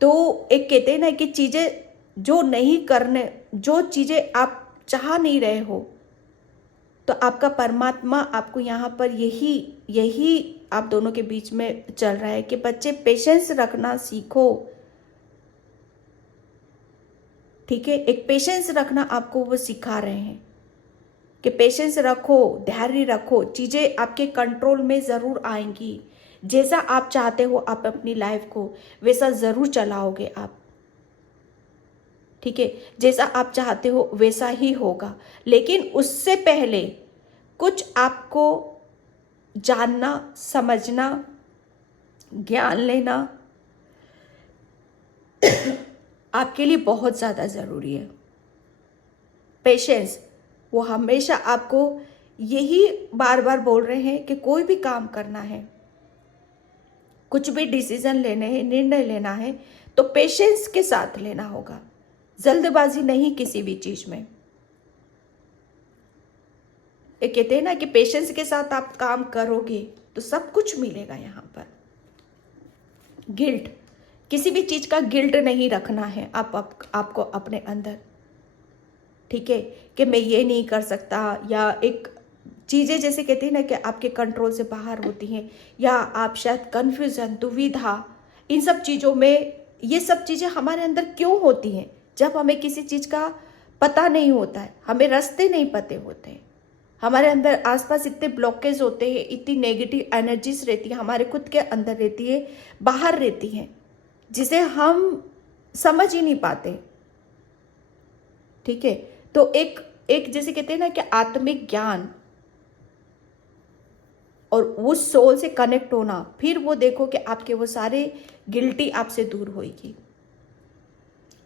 तो एक कहते हैं ना कि चीज़ें जो नहीं करने, जो चीज़ें आप चाह नहीं रहे हो, तो आपका परमात्मा आपको यहाँ पर यही आप दोनों के बीच में चल रहा है कि बच्चे पेशेंस रखना सीखो। ठीक है, एक पेशेंस रखना आपको वो सिखा रहे हैं कि पेशेंस रखो, धैर्य रखो, चीज़ें आपके कंट्रोल में ज़रूर आएंगी। जैसा आप चाहते हो आप अपनी लाइफ को वैसा ज़रूर चलाओगे आप। ठीक है, जैसा आप चाहते हो वैसा ही होगा, लेकिन उससे पहले कुछ आपको जानना, समझना, ज्ञान लेना आपके लिए बहुत ज़्यादा ज़रूरी है। पेशेंस, वो हमेशा आपको यही बार बार बोल रहे हैं कि कोई भी काम करना है, कुछ भी डिसीजन लेने हैं, निर्णय लेना है, तो पेशेंस के साथ लेना होगा, जल्दबाजी नहीं किसी भी चीज़ में। ये कहते हैं ना कि पेशेंस के साथ आप काम करोगे तो सब कुछ मिलेगा। यहाँ पर गिल्ट, किसी भी चीज़ का गिल्ट नहीं रखना है आपको अपने अंदर। ठीक है, कि मैं ये नहीं कर सकता, या एक चीज़ें जैसे कहते हैं ना कि आपके कंट्रोल से बाहर होती हैं, या आप शायद कन्फ्यूज़न, दुविधा, इन सब चीज़ों में, ये सब चीज़ें हमारे अंदर क्यों होती हैं? जब हमें किसी चीज़ का पता नहीं होता है, हमें रास्ते नहीं पते होते हैं, हमारे अंदर आसपास इतने ब्लॉकेज होते हैं, इतनी नेगेटिव एनर्जीज रहती है, हमारे खुद के अंदर रहती है, बाहर रहती हैं, जिसे हम समझ ही नहीं पाते। ठीक है, तो एक एक जैसे कहते हैं ना कि आत्मिक ज्ञान और उस सोल से कनेक्ट होना, फिर वो देखो कि आपके वो सारे गिल्टी आपसे दूर होगी।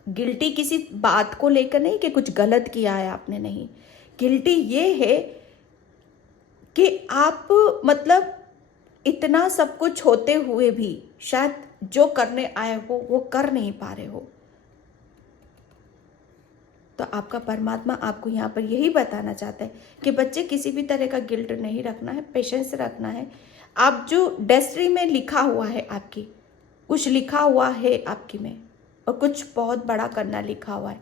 गिल्टी किसी बात को लेकर नहीं कि कुछ गलत किया है आपने, नहीं। गिल्टी ये है कि आप मतलब इतना सब कुछ होते हुए भी शायद जो करने आए हो वो कर नहीं पा रहे हो। तो आपका परमात्मा आपको यहाँ पर यही बताना चाहता है कि बच्चे किसी भी तरह का गिल्ट नहीं रखना है, पेशेंस रखना है। आप जो डेस्टिनी में लिखा हुआ है आपकी, कुछ लिखा हुआ है आपकी में, और कुछ बहुत बड़ा करना लिखा हुआ है,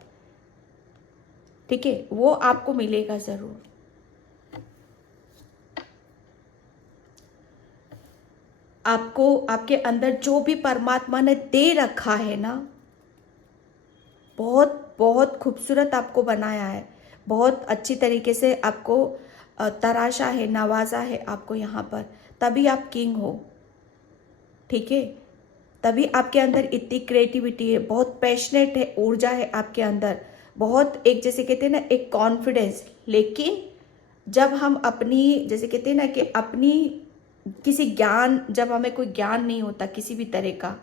ठीक है, वो आपको मिलेगा ज़रूर। आपको आपके अंदर जो भी परमात्मा ने दे रखा है ना, बहुत बहुत खूबसूरत आपको बनाया है, बहुत अच्छी तरीके से आपको तराशा है, नवाजा है आपको यहाँ पर, तभी आप किंग हो, ठीक है। तभी आपके अंदर इतनी क्रिएटिविटी है, बहुत पैशनेट है, ऊर्जा है आपके अंदर, बहुत एक जैसे कहते हैं ना एक कॉन्फिडेंस। लेकिन जब हम अपनी जैसे कहते हैं ना कि अपनी किसी ज्ञान, जब हमें कोई ज्ञान नहीं होता किसी भी तरह का,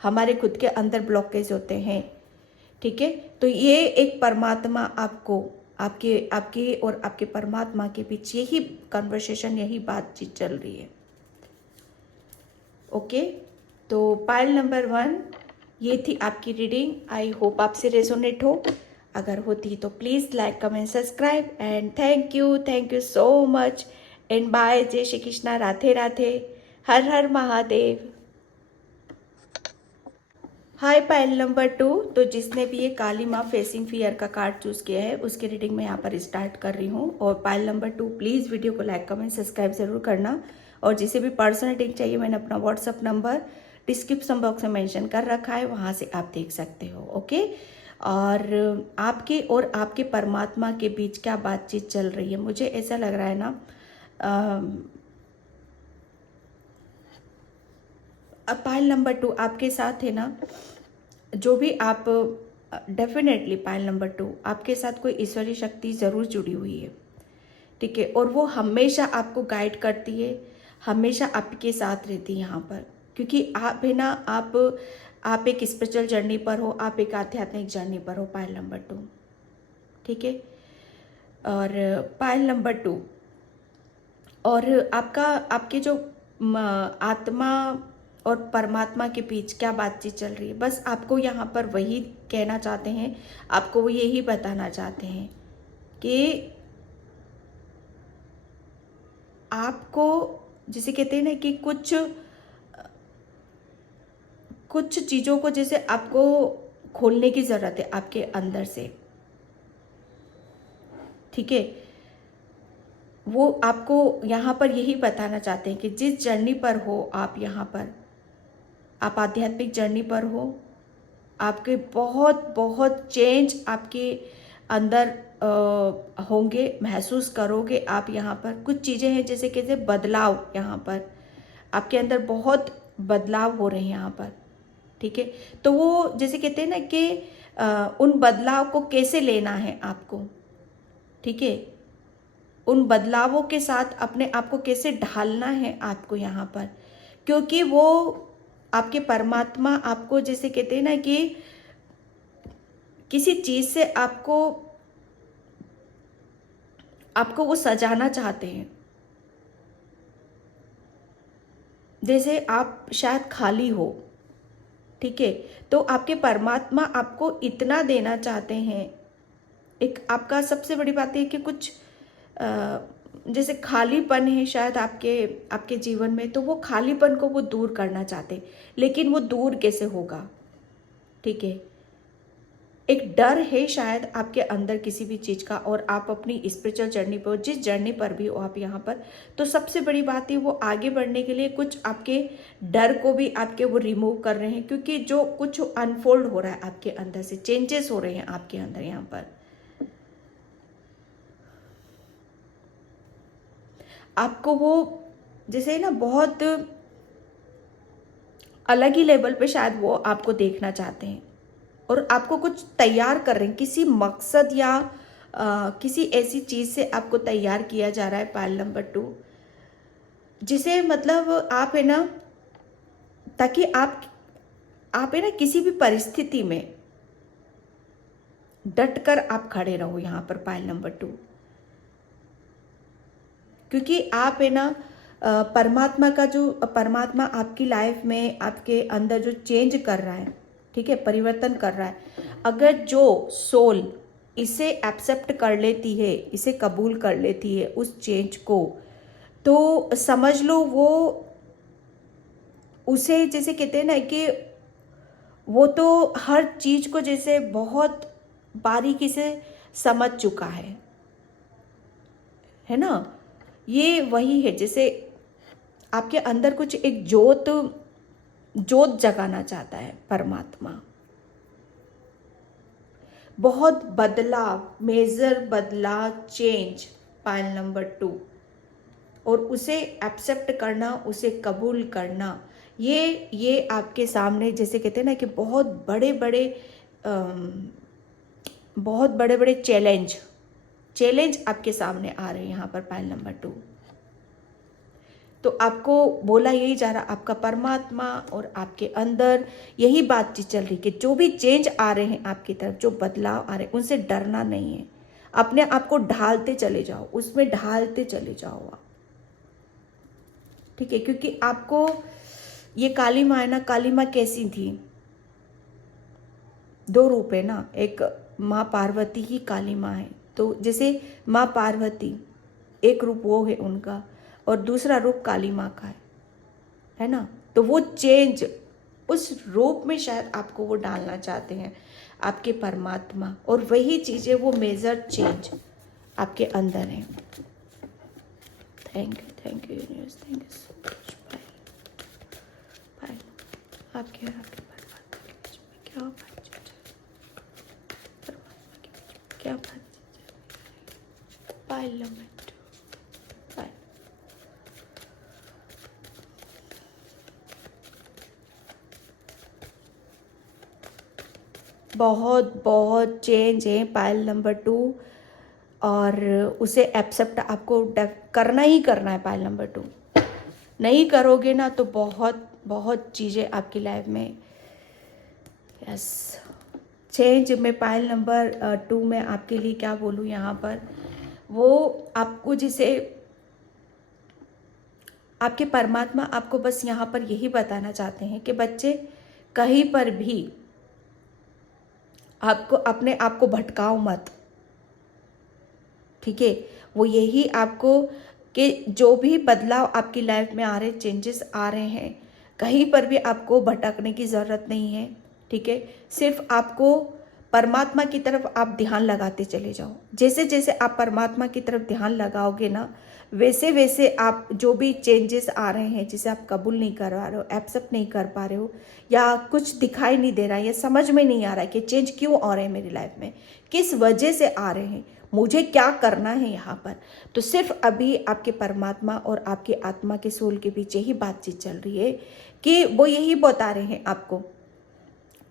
हमारे खुद के अंदर ब्लॉकेज होते हैं, ठीक है। तो ये एक परमात्मा आपको आपके आपके और आपके परमात्मा के बीच यही कन्वर्सेशन, यही बातचीत चल रही है। ओके, तो पाइल नंबर 1 ये थी आपकी रीडिंग। आई होप आपसे रेजोनेट हो। अगर होती तो please like comment subscribe and thank you so much and bye. जय श्री कृष्णा, राधे राधे, हर हर महादेव। हाय पाइल नंबर 2, तो जिसने भी ये काली माँ फेसिंग फियर का कार्ड चूज़ किया है उसकी रीडिंग मैं यहाँ पर स्टार्ट कर रही हूँ। और पाइल नंबर 2 प्लीज़ वीडियो को लाइक कमेंट सब्सक्राइब ज़रूर करना। और जिसे भी पर्सनल रीडिंग चाहिए मैंने अपना व्हाट्सअप नंबर डिस्क्रिप्शन बॉक्स में मेंशन कर रखा है, वहाँ से आप देख सकते हो। ओके, और आपके और आपके परमात्मा के बीच क्या बातचीत चल रही है, मुझे ऐसा लग रहा है ना, पाइल नंबर 2 आपके साथ है ना, जो भी आप डेफिनेटली पाइल नंबर 2 आपके साथ कोई ईश्वरीय शक्ति ज़रूर जुड़ी हुई है, ठीक है। और वो हमेशा आपको गाइड करती है, हमेशा आपके साथ रहती है यहाँ पर, क्योंकि आप है ना, आप एक स्पिरिचुअल जर्नी पर हो, आप एक आध्यात्मिक जर्नी पर हो, पाइल नंबर 2, ठीक है। और पाइल नंबर 2 और आपका आपके जो आत्मा और परमात्मा के बीच क्या बातचीत चल रही है, बस आपको यहाँ पर वही कहना चाहते हैं, आपको वो यही बताना चाहते हैं कि आपको जिसे कहते हैं ना कि कुछ चीज़ों को जैसे आपको खोलने की ज़रूरत है आपके अंदर से, ठीक है। वो आपको यहाँ पर यही बताना चाहते हैं कि जिस जर्नी पर हो आप, यहाँ पर आप आध्यात्मिक जर्नी पर हो, आपके बहुत बहुत चेंज आपके अंदर होंगे, महसूस करोगे आप। यहाँ पर कुछ चीज़ें हैं जैसे कैसे बदलाव, यहाँ पर आपके अंदर बहुत बदलाव हो रहे हैं यहाँ पर, ठीक है। तो वो जैसे कहते हैं ना कि उन बदलाव को कैसे लेना है आपको, ठीक है, उन बदलावों के साथ अपने आप को कैसे ढालना है आपको यहाँ पर, क्योंकि वो आपके परमात्मा आपको जैसे कहते हैं ना कि किसी चीज़ से आपको वो सजाना चाहते हैं। जैसे आप शायद खाली हो, ठीक है, तो आपके परमात्मा आपको इतना देना चाहते हैं। एक आपका सबसे बड़ी बात है कि कुछ जैसे खालीपन है शायद आपके जीवन में, तो वो खालीपन को वो दूर करना चाहते हैं। लेकिन वो दूर कैसे होगा, ठीक है। एक डर है शायद आपके अंदर किसी भी चीज़ का, और आप अपनी स्पिरिचुअल जर्नी पर, जिस जर्नी पर भी हो आप यहाँ पर, तो सबसे बड़ी बात है वो आगे बढ़ने के लिए कुछ आपके डर को भी आपके वो रिमूव कर रहे हैं, क्योंकि जो कुछ अनफोल्ड हो रहा है आपके अंदर से, चेंजेस हो रहे हैं आपके अंदर यहाँ पर। आपको वो जैसे ना बहुत अलग ही लेवल पे शायद वो आपको देखना चाहते हैं, और आपको कुछ तैयार कर रहे हैं किसी मकसद या किसी ऐसी चीज़ से आपको तैयार किया जा रहा है पायल नंबर 2, जिसे मतलब आप है ना, ताकि आप है ना किसी भी परिस्थिति में डट कर आप खड़े रहो यहाँ पर पायल नंबर 2, क्योंकि आप है ना परमात्मा आपकी लाइफ में आपके अंदर जो चेंज कर रहा है, ठीक है, परिवर्तन कर रहा है, अगर जो सोल इसे एक्सेप्ट कर लेती है, इसे कबूल कर लेती है उस चेंज को, तो समझ लो वो उसे जैसे कहते हैं ना कि वो तो हर चीज़ को जैसे बहुत बारीकी से समझ चुका है ना। ये वही है जैसे आपके अंदर कुछ एक जोत जगाना चाहता है परमात्मा। बहुत बदलाव, मेजर बदलाव, चेंज पायल नंबर 2, और उसे एक्सेप्ट करना, उसे कबूल करना, ये आपके सामने जैसे कहते हैं ना कि बहुत बड़े बड़े चैलेंज आपके सामने आ रहे हैं यहाँ पर पायल नंबर 2। तो आपको बोला यही जा रहा, आपका परमात्मा और आपके अंदर यही बातचीत चल रही कि जो भी चेंज आ रहे हैं आपकी तरफ, जो बदलाव आ रहे हैं, उनसे डरना नहीं है। अपने आप को ढालते चले जाओ, उसमें ढालते चले जाओ आप, ठीक है। क्योंकि आपको ये काली माँ है ना, काली माँ कैसी थी, 2 रूप है ना, एक माँ पार्वती ही काली माँ है। तो जैसे माँ पार्वती एक रूप वो है उनका, और दूसरा रूप काली माँ का है ना। तो वो चेंज उस रूप में शायद आपको वो डालना चाहते हैं आपके परमात्मा, और वही चीज़ें, वो मेजर चेंज आपके अंदर है। Thank you universe, thank you so much. आपके और आपके परमात्मा के बीच में क्या बातचीत चल रही है, परमात्मा के बीच में क्या बातचीत चल रही है। पायल नंबर 2, पायल। बहुत चेंज है पायल नंबर 2, और उसे एक्सेप्ट आपको करना ही करना है पायल नंबर 2। नहीं करोगे ना तो बहुत चीज़ें आपकी लाइफ में, यस, चेंज में पायल नंबर 2 में आपके लिए क्या बोलूँ यहाँ पर, वो आपको जिसे आपके परमात्मा आपको बस यहाँ पर यही बताना चाहते हैं कि बच्चे कहीं पर भी आपको अपने आप को भटकाओ मत, ठीक है। वो यही आपको कि जो भी बदलाव आपकी लाइफ में आ रहे, चेंजेस आ रहे हैं, कहीं पर भी आपको भटकने की ज़रूरत नहीं है, ठीक है। सिर्फ आपको परमात्मा की तरफ आप ध्यान लगाते चले जाओ। जैसे जैसे आप परमात्मा की तरफ ध्यान लगाओगे ना, वैसे वैसे आप जो भी चेंजेस आ रहे हैं, जिसे आप कबूल नहीं कर पा रहे हो, एक्सेप्ट नहीं कर पा रहे हो, या कुछ दिखाई नहीं दे रहा है, या समझ में नहीं आ रहा है कि चेंज क्यों आ रहे हैं मेरी लाइफ में, किस वजह से आ रहे हैं, मुझे क्या करना है यहाँ पर। तो सिर्फ अभी आपके परमात्मा और आपकी आत्मा के सोल के पीछे ही बातचीत चल रही है कि वो यही बता रहे हैं आपको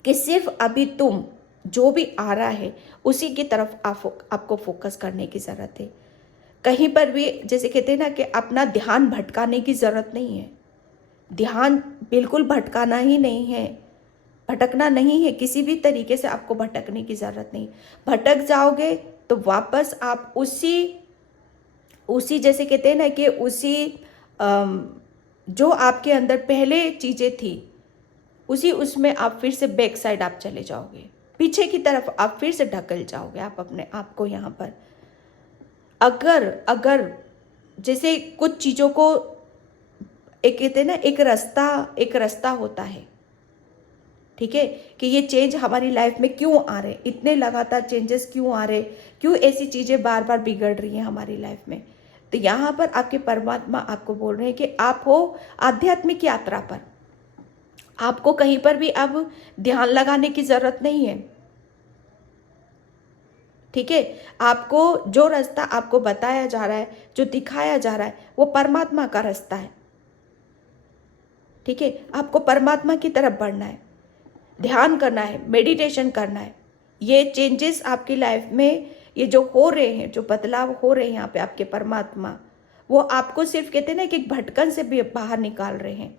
कि सिर्फ अभी तुम जो भी आ रहा है उसी की तरफ आपको फोकस करने की ज़रूरत है। कहीं पर भी जैसे कहते हैं ना कि अपना ध्यान भटकाने की ज़रूरत नहीं है। ध्यान बिल्कुल भटकाना ही नहीं है, भटकना नहीं है, किसी भी तरीके से आपको भटकने की ज़रूरत नहीं। भटक जाओगे तो वापस आप उसी जैसे कहते हैं ना कि उसी जो आपके अंदर पहले चीज़ें थी उसमें आप फिर से बैक साइड आप चले जाओगे, पीछे की तरफ आप फिर से ढकल जाओगे आप अपने आप को यहाँ पर। अगर जैसे कुछ चीज़ों को एक कहते हैं ना एक रास्ता होता है, ठीक है, कि ये चेंज हमारी लाइफ में क्यों आ रहे, इतने लगातार चेंजेस क्यों आ रहे, क्यों ऐसी चीज़ें बार बार बिगड़ रही हैं हमारी लाइफ में। तो यहाँ पर आपके परमात्मा आपको बोल रहे हैं कि आप हो आध्यात्मिक यात्रा पर, आपको कहीं पर भी अब ध्यान लगाने की ज़रूरत नहीं है, ठीक है। आपको जो रास्ता आपको बताया जा रहा है, जो दिखाया जा रहा है, वो परमात्मा का रास्ता है, ठीक है। आपको परमात्मा की तरफ बढ़ना है, ध्यान करना है, मेडिटेशन करना है। ये चेंजेस आपकी लाइफ में ये जो हो रहे हैं, जो बदलाव हो रहे हैं यहाँ पे आपके परमात्मा, वो आपको सिर्फ कहते हैं ना कि एक भटकन से भी बाहर निकाल रहे हैं।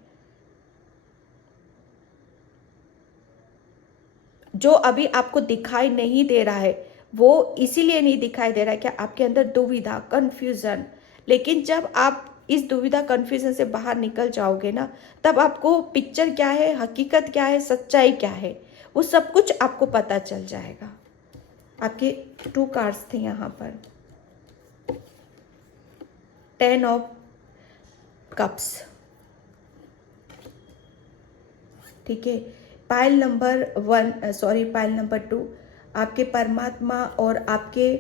जो अभी आपको दिखाई नहीं दे रहा है वो इसीलिए नहीं दिखाई दे रहा है कि आपके अंदर दुविधा, कंफ्यूजन, लेकिन जब आप इस दुविधा कंफ्यूजन से बाहर निकल जाओगे ना, तब आपको पिक्चर क्या है, हकीकत क्या है, सच्चाई क्या है, वो सब कुछ आपको पता चल जाएगा। आपके 2 कार्ड्स थे यहाँ पर, 10 ऑफ कप्स, ठीक है। पाइल नंबर 2, आपके परमात्मा और आपके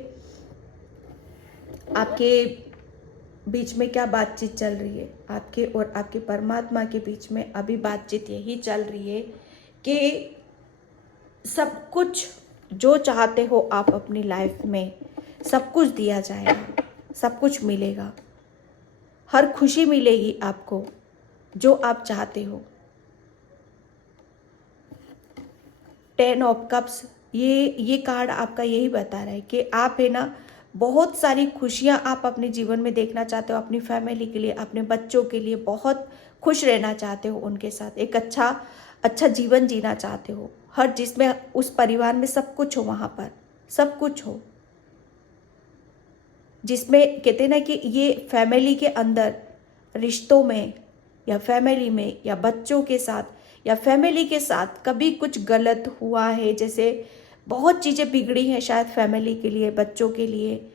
बीच में क्या बातचीत चल रही है। आपके और आपके परमात्मा के बीच में अभी बातचीत यही चल रही है कि सब कुछ जो चाहते हो आप अपनी लाइफ में, सब कुछ दिया जाएगा, सब कुछ मिलेगा, हर खुशी मिलेगी आपको जो आप चाहते हो। 10 ऑफ कप्स, ये कार्ड आपका यही बता रहा है कि आप है ना, बहुत सारी खुशियाँ आप अपने जीवन में देखना चाहते हो, अपनी फैमिली के लिए, अपने बच्चों के लिए बहुत खुश रहना चाहते हो, उनके साथ एक अच्छा जीवन जीना चाहते हो, हर जिसमें उस परिवार में सब कुछ हो, वहाँ पर सब कुछ हो, जिसमें कहते हैं ना कि ये फैमिली के अंदर रिश्तों में या फैमिली में या बच्चों के साथ या फैमिली के साथ कभी कुछ गलत हुआ है, जैसे बहुत चीज़ें बिगड़ी हैं शायद फैमिली के लिए, बच्चों के लिए,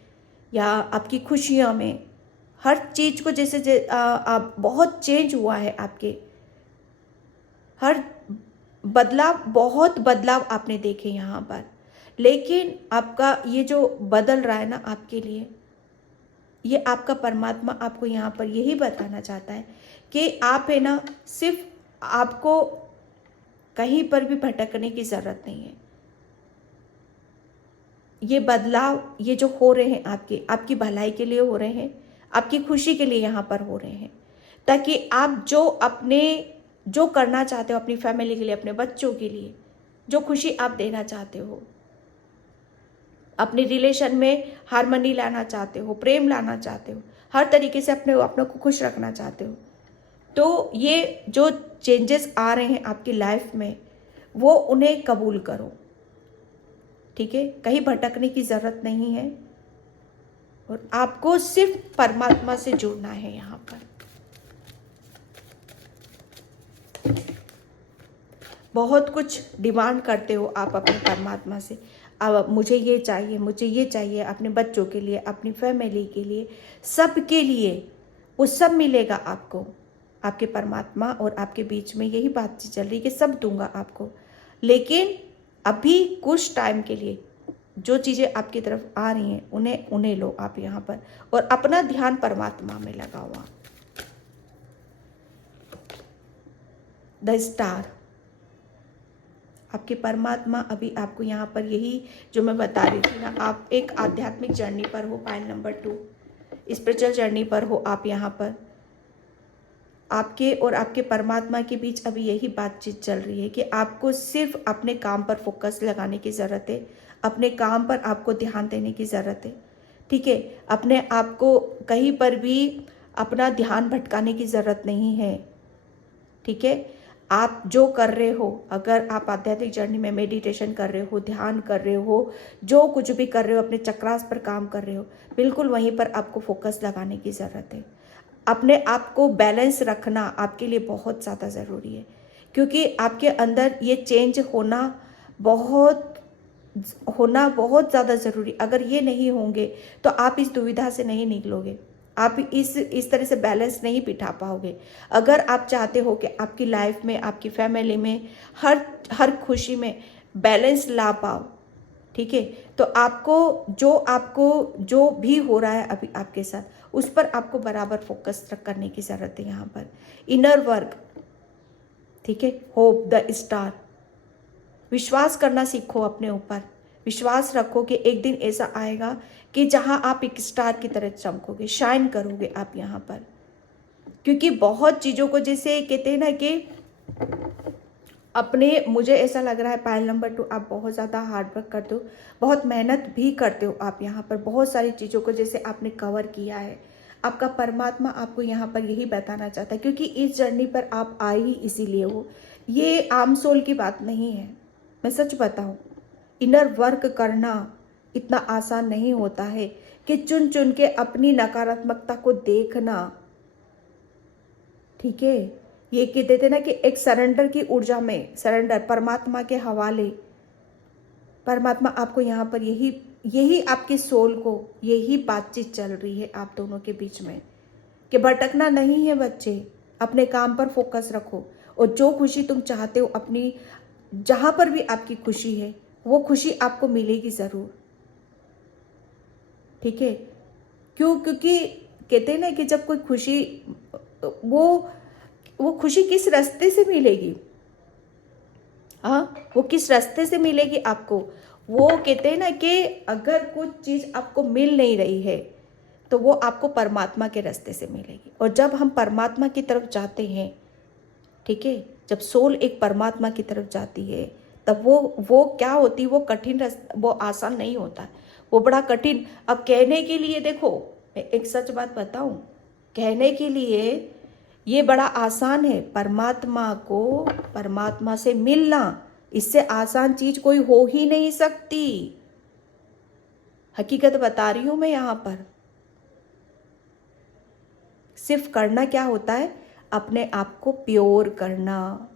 या आपकी खुशियों में, हर चीज़ को जैसे आप बहुत चेंज हुआ है, आपके हर बहुत बदलाव आपने देखे यहाँ पर। लेकिन आपका ये जो बदल रहा है ना आपके लिए, ये आपका परमात्मा आपको यहाँ पर यही बताना चाहता है कि आप है ना, सिर्फ आपको कहीं पर भी भटकने की ज़रूरत नहीं है। ये बदलाव, ये जो हो रहे हैं आपकी भलाई के लिए हो रहे हैं, आपकी खुशी के लिए यहाँ पर हो रहे हैं, ताकि आप जो करना चाहते हो अपनी फैमिली के लिए, अपने बच्चों के लिए, जो खुशी आप देना चाहते हो, अपने रिलेशन में हार्मनी लाना चाहते हो, प्रेम लाना चाहते हो, हर तरीके से अपने को खुश रखना चाहते हो, तो ये जो चेंजेस आ रहे हैं आपकी लाइफ में, वो उन्हें कबूल करो, ठीक है। कहीं भटकने की ज़रूरत नहीं है और आपको सिर्फ परमात्मा से जुड़ना है। यहाँ पर बहुत कुछ डिमांड करते हो आप अपने परमात्मा से, अब मुझे ये चाहिए, अपने बच्चों के लिए, अपनी फैमिली के लिए, सबके लिए, वो सब मिलेगा आपको। आपके परमात्मा और आपके बीच में यही बातचीत चल रही है कि सब दूंगा आपको, लेकिन अभी कुछ टाइम के लिए जो चीज़ें आपकी तरफ आ रही हैं उन्हें लो आप यहाँ पर, और अपना ध्यान परमात्मा में लगा हुआ। द स्टार, आपके परमात्मा अभी आपको यहाँ पर यही जो मैं बता रही थी ना, आप एक आध्यात्मिक जर्नी पर हो, पाइल नंबर 2, स्पिरिचुअल जर्नी पर हो आप यहाँ पर। आपके और आपके परमात्मा के बीच अभी यही बातचीत चल रही है कि आपको सिर्फ अपने काम पर फोकस लगाने की ज़रूरत है, अपने काम पर आपको ध्यान देने की ज़रूरत है, ठीक है। अपने आप को कहीं पर भी अपना ध्यान भटकाने की ज़रूरत नहीं है, ठीक है। आप जो कर रहे हो, अगर आप आध्यात्मिक जर्नी में मेडिटेशन कर रहे हो, ध्यान कर रहे हो, जो कुछ भी कर रहे हो, अपने चक्रास पर काम कर रहे हो, बिल्कुल वहीं पर आपको फोकस लगाने की ज़रूरत है। अपने आप को बैलेंस रखना आपके लिए बहुत ज़्यादा ज़रूरी है, क्योंकि आपके अंदर ये चेंज होना बहुत ज़्यादा ज़रूरी। अगर ये नहीं होंगे तो आप इस दुविधा से नहीं निकलोगे, आप इस तरह से बैलेंस नहीं बिठा पाओगे। अगर आप चाहते हो कि आपकी लाइफ में, आपकी फैमिली में, हर खुशी में बैलेंस ला पाओ, ठीक है, तो आपको जो भी हो रहा है अभी आपके साथ, उस पर आपको बराबर फोकस करने की ज़रूरत है। यहाँ पर इनर वर्क, ठीक है, होप द स्टार, विश्वास करना सीखो अपने ऊपर, विश्वास रखो कि एक दिन ऐसा आएगा कि जहाँ आप एक स्टार की तरह चमकोगे, शाइन करोगे आप यहाँ पर। क्योंकि बहुत चीज़ों को, जैसे कहते हैं ना कि अपने, मुझे ऐसा लग रहा है पायल नंबर 2 आप बहुत ज़्यादा हार्ड वर्क करते हो, बहुत मेहनत भी करते हो आप यहाँ पर, बहुत सारी चीज़ों को जैसे आपने कवर किया है। आपका परमात्मा आपको यहाँ पर यही बताना चाहता है, क्योंकि इस जर्नी पर आप आए ही इसीलिए हो। ये आम सोल की बात नहीं है, मैं सच बताऊँ। इनर वर्क करना इतना आसान नहीं होता है कि चुन चुन के अपनी नकारात्मकता को देखना, ठीक है। ये कहते थे ना कि एक सरेंडर की ऊर्जा में, सरेंडर परमात्मा के हवाले। परमात्मा आपको यहाँ पर यही यही आपके सोल को यही बातचीत चल रही है आप दोनों के बीच में, कि भटकना नहीं है बच्चे, अपने काम पर फोकस रखो, और जो खुशी तुम चाहते हो अपनी, जहाँ पर भी आपकी खुशी है वो खुशी आपको मिलेगी ज़रूर, ठीक है। क्यों? क्योंकि कहते हैं ना कि जब कोई खुशी, वो खुशी किस रास्ते से मिलेगी, हाँ, वो किस रास्ते से मिलेगी आपको। वो कहते हैं ना कि अगर कुछ चीज़ आपको मिल नहीं रही है तो वो आपको परमात्मा के रास्ते से मिलेगी, और जब हम परमात्मा की तरफ जाते हैं, ठीक है, जब सोल एक परमात्मा की तरफ जाती है तब वो क्या होती है, वो कठिन रास्ता, वो आसान नहीं होता है, वो बड़ा कठिन। अब कहने के लिए देखो, मैं एक सच बात बताऊं, कहने के लिए ये बड़ा आसान है, परमात्मा से मिलना, इससे आसान चीज कोई हो ही नहीं सकती। हकीकत बता रही हूं मैं यहाँ पर। सिर्फ करना क्या होता है, अपने आप को प्योर करना,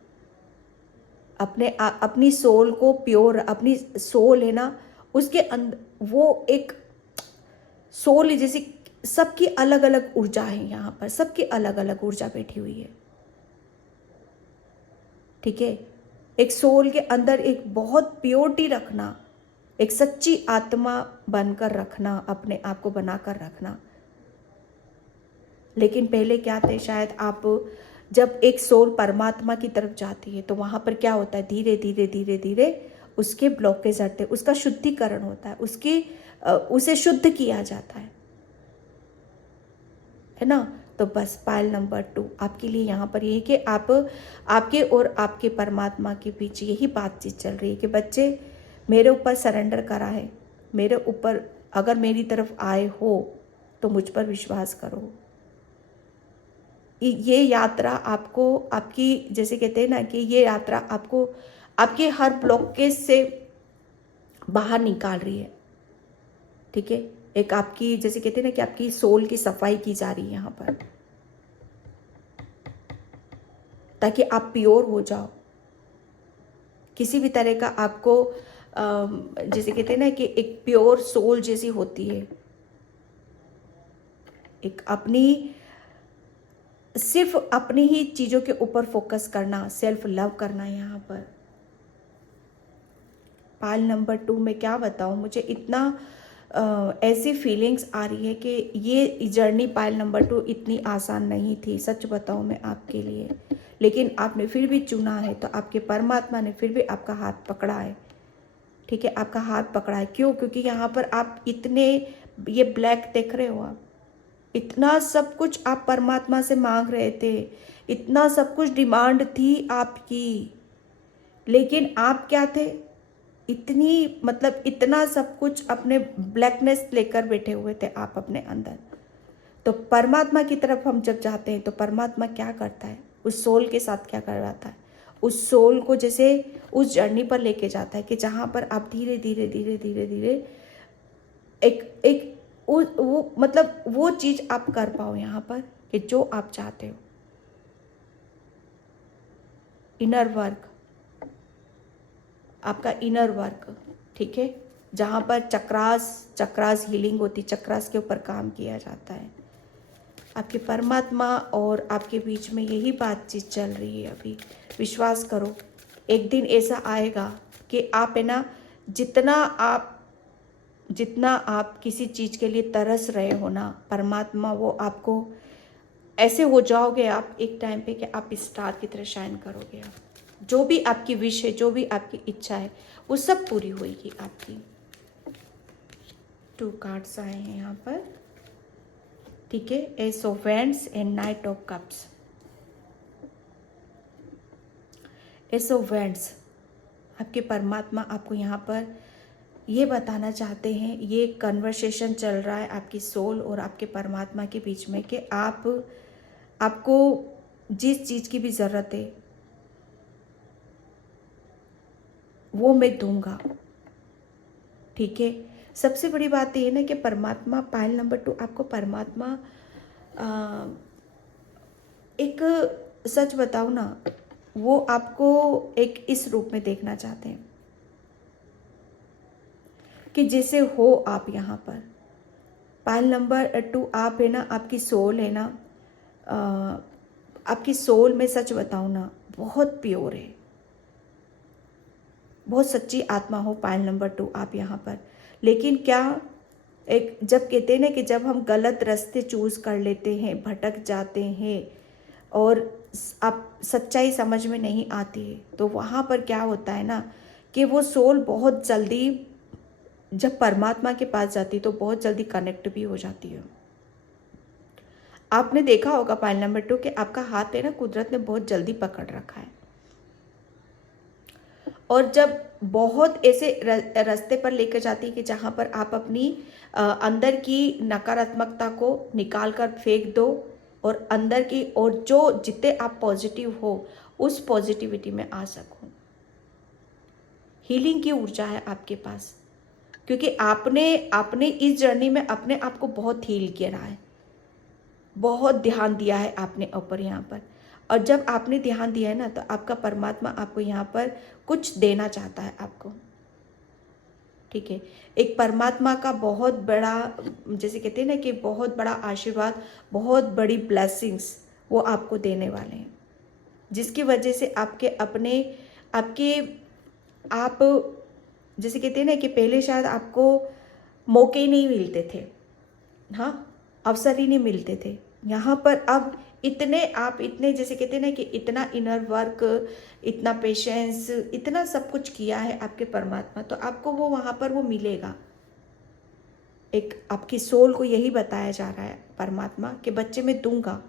अपनी सोल को प्योर, अपनी सोल है ना, उसके अंदर वो एक सोल है, जैसे सबकी अलग अलग ऊर्जा है यहाँ पर, सबकी अलग अलग ऊर्जा बैठी हुई है, ठीक है। एक सोल के अंदर एक बहुत प्योरिटी रखना, एक सच्ची आत्मा बनकर रखना, अपने आप को बनाकर रखना। लेकिन पहले क्या थे, शायद आप जब एक सोल परमात्मा की तरफ जाती है तो वहाँ पर क्या होता है, धीरे धीरे धीरे धीरे उसके ब्लॉकेज हटते, उसका शुद्धिकरण होता है, उसे शुद्ध किया जाता है ना। तो बस पायल नंबर 2 आपके लिए यहाँ पर यही कि आपके और आपके परमात्मा के बीच यही बातचीत चल रही है कि बच्चे मेरे ऊपर सरेंडर करा है, मेरे ऊपर अगर मेरी तरफ आए हो तो मुझ पर विश्वास करो। ये यात्रा आपको, आपकी, जैसे कहते हैं ना कि ये यात्रा आपको आपके हर ब्लॉकेज से बाहर निकाल रही है, ठीक है। एक आपकी, जैसे कहते हैं ना कि आपकी सोल की सफाई की जा रही है यहाँ पर, ताकि आप प्योर हो जाओ। किसी भी तरह का आपको जैसे कहते हैं ना कि एक प्योर सोल जैसी होती है, एक अपनी, सिर्फ अपनी ही चीज़ों के ऊपर फोकस करना, सेल्फ लव करना। यहाँ पर पायल नंबर 2 में क्या बताऊँ, मुझे इतना ऐसी फीलिंग्स आ रही है कि ये जर्नी पायल नंबर 2 इतनी आसान नहीं थी, सच बताऊँ मैं आपके लिए। लेकिन आपने फिर भी चुना है, तो आपके परमात्मा ने फिर भी आपका हाथ पकड़ा है, ठीक है, आपका हाथ पकड़ा है। क्यों? क्योंकि यहाँ पर आप इतने, ये ब्लैक देख रहे हो आप, इतना सब कुछ आप परमात्मा से मांग रहे थे, इतना सब कुछ डिमांड थी आपकी, लेकिन आप क्या थे, इतनी, मतलब इतना सब कुछ अपने ब्लैकनेस लेकर बैठे हुए थे आप अपने अंदर। तो परमात्मा की तरफ हम जब जाते हैं तो परमात्मा क्या करता है, उस सोल के साथ क्या करवाता है, उस सोल को जैसे उस जर्नी पर लेके जाता है कि जहाँ पर आप धीरे धीरे धीरे धीरे धीरे एक एक वो मतलब वो चीज़ आप कर पाओ यहाँ पर कि जो आप चाहते हो। इनर वर्क, आपका इनर वर्क, ठीक है, जहाँ पर चक्रास हीलिंग होती, चक्रास के ऊपर काम किया जाता है। आपके परमात्मा और आपके बीच में यही बातचीत चल रही है अभी। विश्वास करो, एक दिन ऐसा आएगा कि आप है ना, जितना आप किसी चीज़ के लिए तरस रहे हो ना, परमात्मा वो आपको ऐसे हो जाओगे आप एक टाइम पे कि आप स्टार की तरह शाइन करोगे। आप जो भी आपकी विश है, जो भी आपकी इच्छा है, वो सब पूरी होगी आपकी। 2 कार्ड्स आए हैं यहाँ पर, ठीक है, S of wands and night of cups. S of wands, आपके परमात्मा आपको यहाँ पर ये बताना चाहते हैं, ये कन्वर्सेशन चल रहा है आपकी सोल और आपके परमात्मा के बीच में कि आपको जिस चीज़ की भी ज़रूरत है वो मैं दूंगा। ठीक है, सबसे बड़ी बात ये है ना कि परमात्मा, पायल नंबर 2, आपको परमात्मा एक, सच बताओ ना, वो आपको एक इस रूप में देखना चाहते हैं कि जैसे हो आप यहाँ पर। पायल नंबर 2 आप है ना, आपकी सोल है ना, आपकी सोल में सच बताऊँ ना बहुत प्योर है, बहुत सच्ची आत्मा हो पायल नंबर 2 आप यहाँ पर। लेकिन क्या, एक जब कहते हैं ना कि जब हम गलत रास्ते चूज़ कर लेते हैं, भटक जाते हैं और आप सच्चाई समझ में नहीं आती है, तो वहाँ पर क्या होता है ना कि वो सोल बहुत जल्दी जब परमात्मा के पास जाती तो बहुत जल्दी कनेक्ट भी हो जाती है। आपने देखा होगा पायल नंबर 2 कि आपका हाथ है ना, कुदरत ने बहुत जल्दी पकड़ रखा है। और जब बहुत ऐसे रास्ते पर लेकर जाती है कि जहाँ पर आप अपनी अंदर की नकारात्मकता को निकाल कर फेंक दो और अंदर की, और जो जितने आप पॉजिटिव हो उस पॉजिटिविटी में आ सको। हीलिंग की ऊर्जा है आपके पास, क्योंकि आपने इस जर्नी में अपने आप को बहुत हील किया है, बहुत ध्यान दिया है आपने ऊपर यहाँ पर। और जब आपने ध्यान दिया है ना, तो आपका परमात्मा आपको यहाँ पर कुछ देना चाहता है आपको। ठीक है, एक परमात्मा का बहुत बड़ा, जैसे कहते हैं ना कि बहुत बड़ा आशीर्वाद, बहुत बड़ी ब्लेसिंग्स वो आपको देने वाले हैं, जिसकी वजह से आप जैसे कहते हैं ना कि पहले शायद आपको मौके ही नहीं मिलते थे, हाँ, अवसर ही नहीं मिलते थे। यहाँ पर अब इतने जैसे कहते हैं ना कि इतना इनर वर्क, इतना पेशेंस, इतना सब कुछ किया है आपके परमात्मा, तो आपको वो वहाँ पर वो मिलेगा। एक आपकी सोल को यही बताया जा रहा है परमात्मा कि बच्चे मैं दूंगा,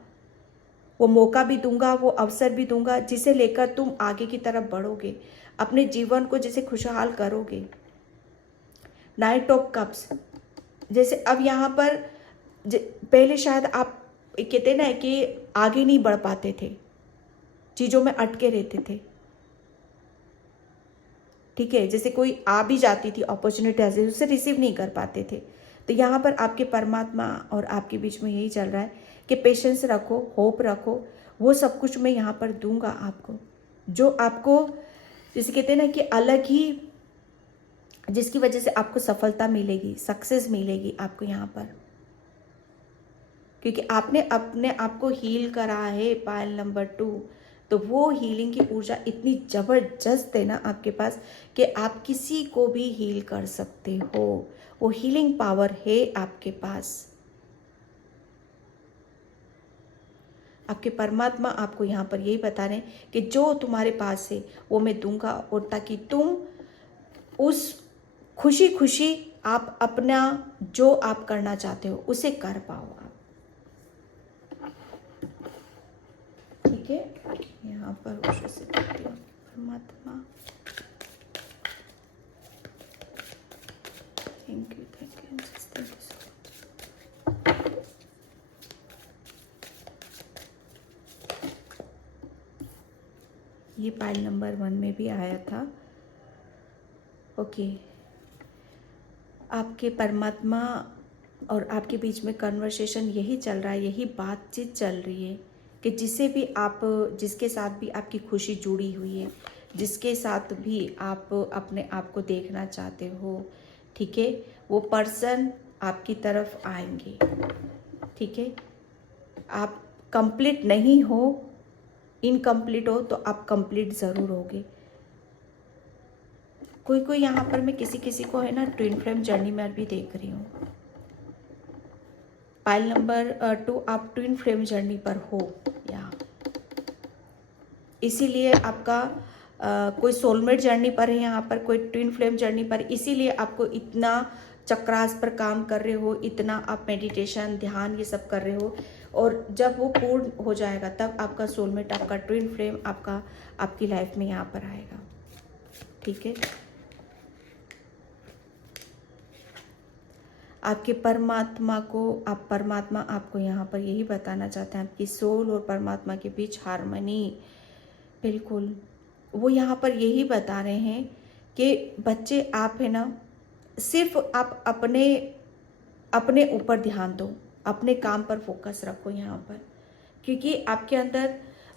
वो मौका भी दूंगा, वो अवसर भी दूंगा, जिसे लेकर तुम आगे की तरफ बढ़ोगे, अपने जीवन को जैसे खुशहाल करोगे। नाइट ऑफ कप्स, जैसे अब यहाँ पर पहले शायद आप कहते ना कि आगे नहीं बढ़ पाते थे, चीज़ों में अटके रहते थे। ठीक है, जैसे कोई आ भी जाती थी अपॉर्चुनिटी, उसे रिसीव नहीं कर पाते थे। तो यहाँ पर आपके परमात्मा और आपके बीच में यही चल रहा है कि पेशेंस रखो, होप रखो, वो सब कुछ मैं यहाँ पर दूंगा आपको, जो आपको जैसे कहते हैं ना कि अलग ही, जिसकी वजह से आपको सफलता मिलेगी, सक्सेस मिलेगी आपको यहाँ पर, क्योंकि आपने अपने आप को हील करा है पायल नंबर 2। तो वो हीलिंग की ऊर्जा इतनी ज़बरदस्त है ना आपके पास कि आप किसी को भी हील कर सकते हो, वो हीलिंग पावर है आपके पास। आपके परमात्मा आपको यहाँ पर यही बता रहे हैं कि जो तुम्हारे पास है वो मैं दूंगा, और ताकि तुम उस खुशी खुशी आप अपना जो आप करना चाहते हो उसे कर पाओ आप। ठीक है, यहाँ पर ओशो से कहती हूँ परमात्मा, थैंक यू सो मच। ये पाइल नंबर 1 में भी आया था। ओके, आपके परमात्मा और आपके बीच में कन्वर्सेशन यही चल रहा है, यही बातचीत चल रही है कि जिसके साथ भी आपकी खुशी जुड़ी हुई है, जिसके साथ भी आप अपने आप को देखना चाहते हो, ठीक है, वो पर्सन आपकी तरफ आएंगे। ठीक है, आप कंप्लीट नहीं हो, इनकम्प्लीट हो, तो आप कंप्लीट ज़रूर होगे। कोई यहाँ पर मैं किसी को है ना ट्विन फ्लेम जर्नी में भी देख रही हूँ। पाइल नंबर 2 आप ट्विन फ्लेम जर्नी पर हो, या इसीलिए आपका कोई सोलमेट जर्नी पर है, यहाँ पर कोई ट्विन फ्लेम जर्नी पर, इसीलिए आपको इतना चक्रास पर काम कर रहे हो, इतना आप मेडिटेशन, ध्यान ये सब कर रहे हो। और जब वो पूर्ण हो जाएगा तब आपका सोलमेट, आपका ट्विन फ्लेम आपकी लाइफ में यहाँ पर आएगा। ठीक है, आपके परमात्मा आपको यहाँ पर यही बताना चाहते हैं, आपकी सोल और परमात्मा के बीच हार्मनी। बिल्कुल, वो यहाँ पर यही बता रहे हैं कि बच्चे आप है ना, सिर्फ आप अपने ऊपर ध्यान दो, अपने काम पर फोकस रखो यहाँ पर, क्योंकि आपके अंदर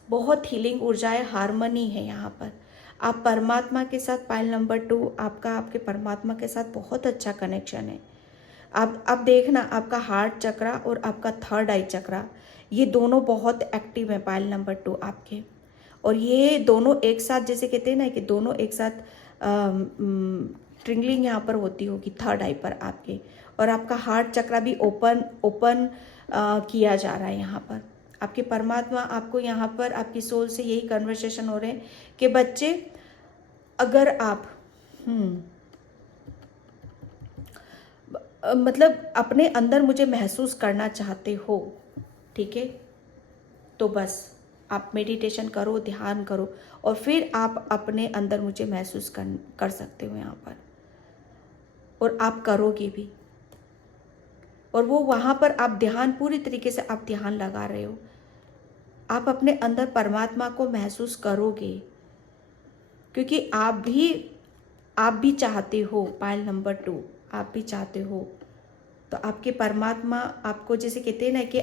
बहुत हीलिंग ऊर्जाएं, हार्मनी है यहाँ पर। आप परमात्मा के साथ, पाइल नंबर 2, आपके परमात्मा के साथ बहुत अच्छा कनेक्शन है। आप देखना, आपका हार्ट चक्रा और आपका थर्ड आई चक्रा, ये दोनों बहुत एक्टिव है पाइल नंबर 2 आपके। और ये दोनों एक साथ, जैसे कहते हैं ना कि दोनों एक साथ ट्रिंगलिंग यहाँ पर होती होगी थर्ड आई पर आपके। और आपका हार्ट चक्रा भी ओपन किया जा रहा है यहाँ पर। आपके परमात्मा आपको यहाँ पर, आपकी सोल से यही कन्वर्सेशन हो रहे हैं कि बच्चे, अगर आप मतलब अपने अंदर मुझे महसूस करना चाहते हो, ठीक है, तो बस आप मेडिटेशन करो, ध्यान करो, और फिर आप अपने अंदर मुझे महसूस कर सकते हो यहाँ पर, और आप करोगे भी। और वो वहाँ पर आप ध्यान, पूरी तरीके से आप ध्यान लगा रहे हो, आप अपने अंदर परमात्मा को महसूस करोगे, क्योंकि आप भी चाहते हो, पाइल नंबर 2, आप भी चाहते हो। तो आपके परमात्मा आपको, जैसे कहते हैं ना कि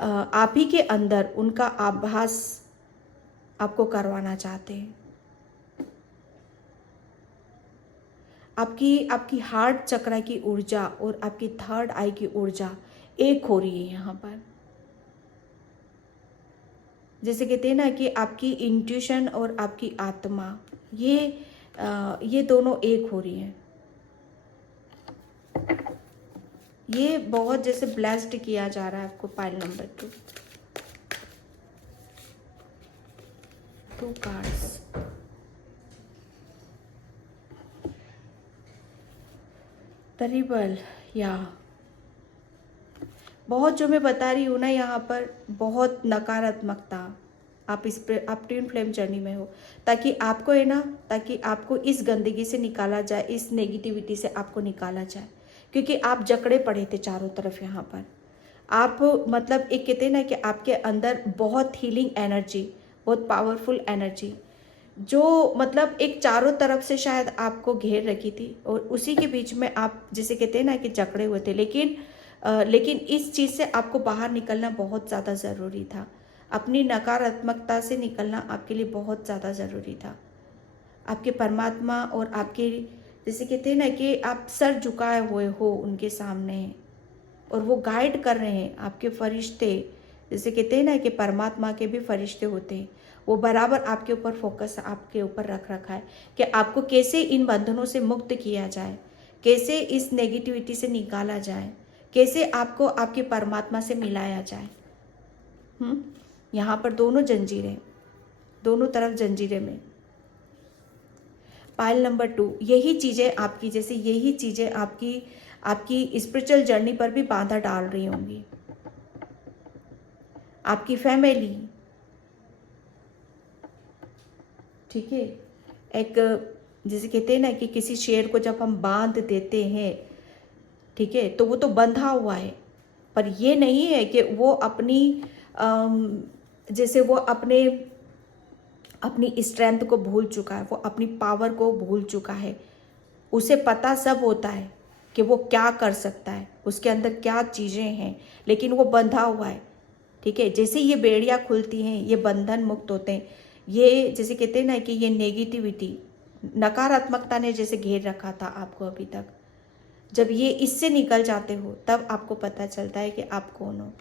आप ही के अंदर उनका आभास आपको करवाना चाहते हैं। आपकी हार्ट चक्र की ऊर्जा और आपकी थर्ड आई की ऊर्जा एक हो रही है यहाँ पर। जैसे कहते हैं ना कि आपकी इंट्यूशन और आपकी आत्मा, ये दोनों एक हो रही हैं। ये बहुत जैसे ब्लेस्ड किया जा रहा है आपको, पाइल नंबर 2 कार्ड्स। टेरिबल, या बहुत, जो मैं बता रही हूँ ना यहाँ पर, बहुत नकारात्मकता आप ट्विन फ्लेम जर्नी में हो, ताकि आपको है ना, ताकि आपको इस गंदगी से निकाला जाए, इस नेगेटिविटी से आपको निकाला जाए, क्योंकि आप जकड़े पड़े थे चारों तरफ यहाँ पर। आप मतलब एक कहते हैं ना कि आपके अंदर बहुत हीलिंग एनर्जी, बहुत पावरफुल एनर्जी, जो मतलब एक चारों तरफ से शायद आपको घेर रखी थी, और उसी के बीच में आप, जैसे कहते हैं ना कि जकड़े हुए थे। लेकिन इस चीज़ से आपको बाहर निकलना बहुत ज़्यादा ज़रूरी था। अपनी नकारात्मकता से निकलना आपके लिए बहुत ज़्यादा ज़रूरी था। आपके परमात्मा और आपके, जैसे कहते हैं ना कि आप सर झुकाए हुए हो उनके सामने, और वो गाइड कर रहे हैं। आपके फरिश्ते, जैसे कहते हैं ना कि परमात्मा के भी फरिश्ते होते हैं, वो बराबर आपके ऊपर फोकस आपके ऊपर रख रखा है कि आपको कैसे इन बंधनों से मुक्त किया जाए, कैसे इस नेगेटिविटी से निकाला जाए, कैसे आपको आपके परमात्मा से मिलाया जाए। यहाँ पर दोनों जंजीरें, दोनों तरफ जंजीरें में। पाइल नंबर 2, यही चीज़ें आपकी, जैसे यही चीज़ें आपकी स्पिरिचुअल जर्नी पर भी बाधा डाल रही होंगी। आपकी फैमिली, ठीक है, एक जैसे कहते हैं ना कि किसी शेर को जब हम बांध देते हैं, ठीक है, तो वो तो बंधा हुआ है, पर ये नहीं है कि वो जैसे वो अपनी स्ट्रेंथ को भूल चुका है, वो अपनी पावर को भूल चुका है। उसे पता सब होता है कि वो क्या कर सकता है, उसके अंदर क्या चीज़ें हैं, लेकिन वो बंधा हुआ है। ठीक है, जैसे ये बेड़ियाँ खुलती हैं, ये बंधन मुक्त होते हैं। ये जैसे कहते हैं ना कि ये नेगेटिविटी, नकारात्मकता ने जैसे घेर रखा था आपको अभी तक, जब ये इससे निकल जाते हो तब आपको पता चलता है कि आप कौन हो।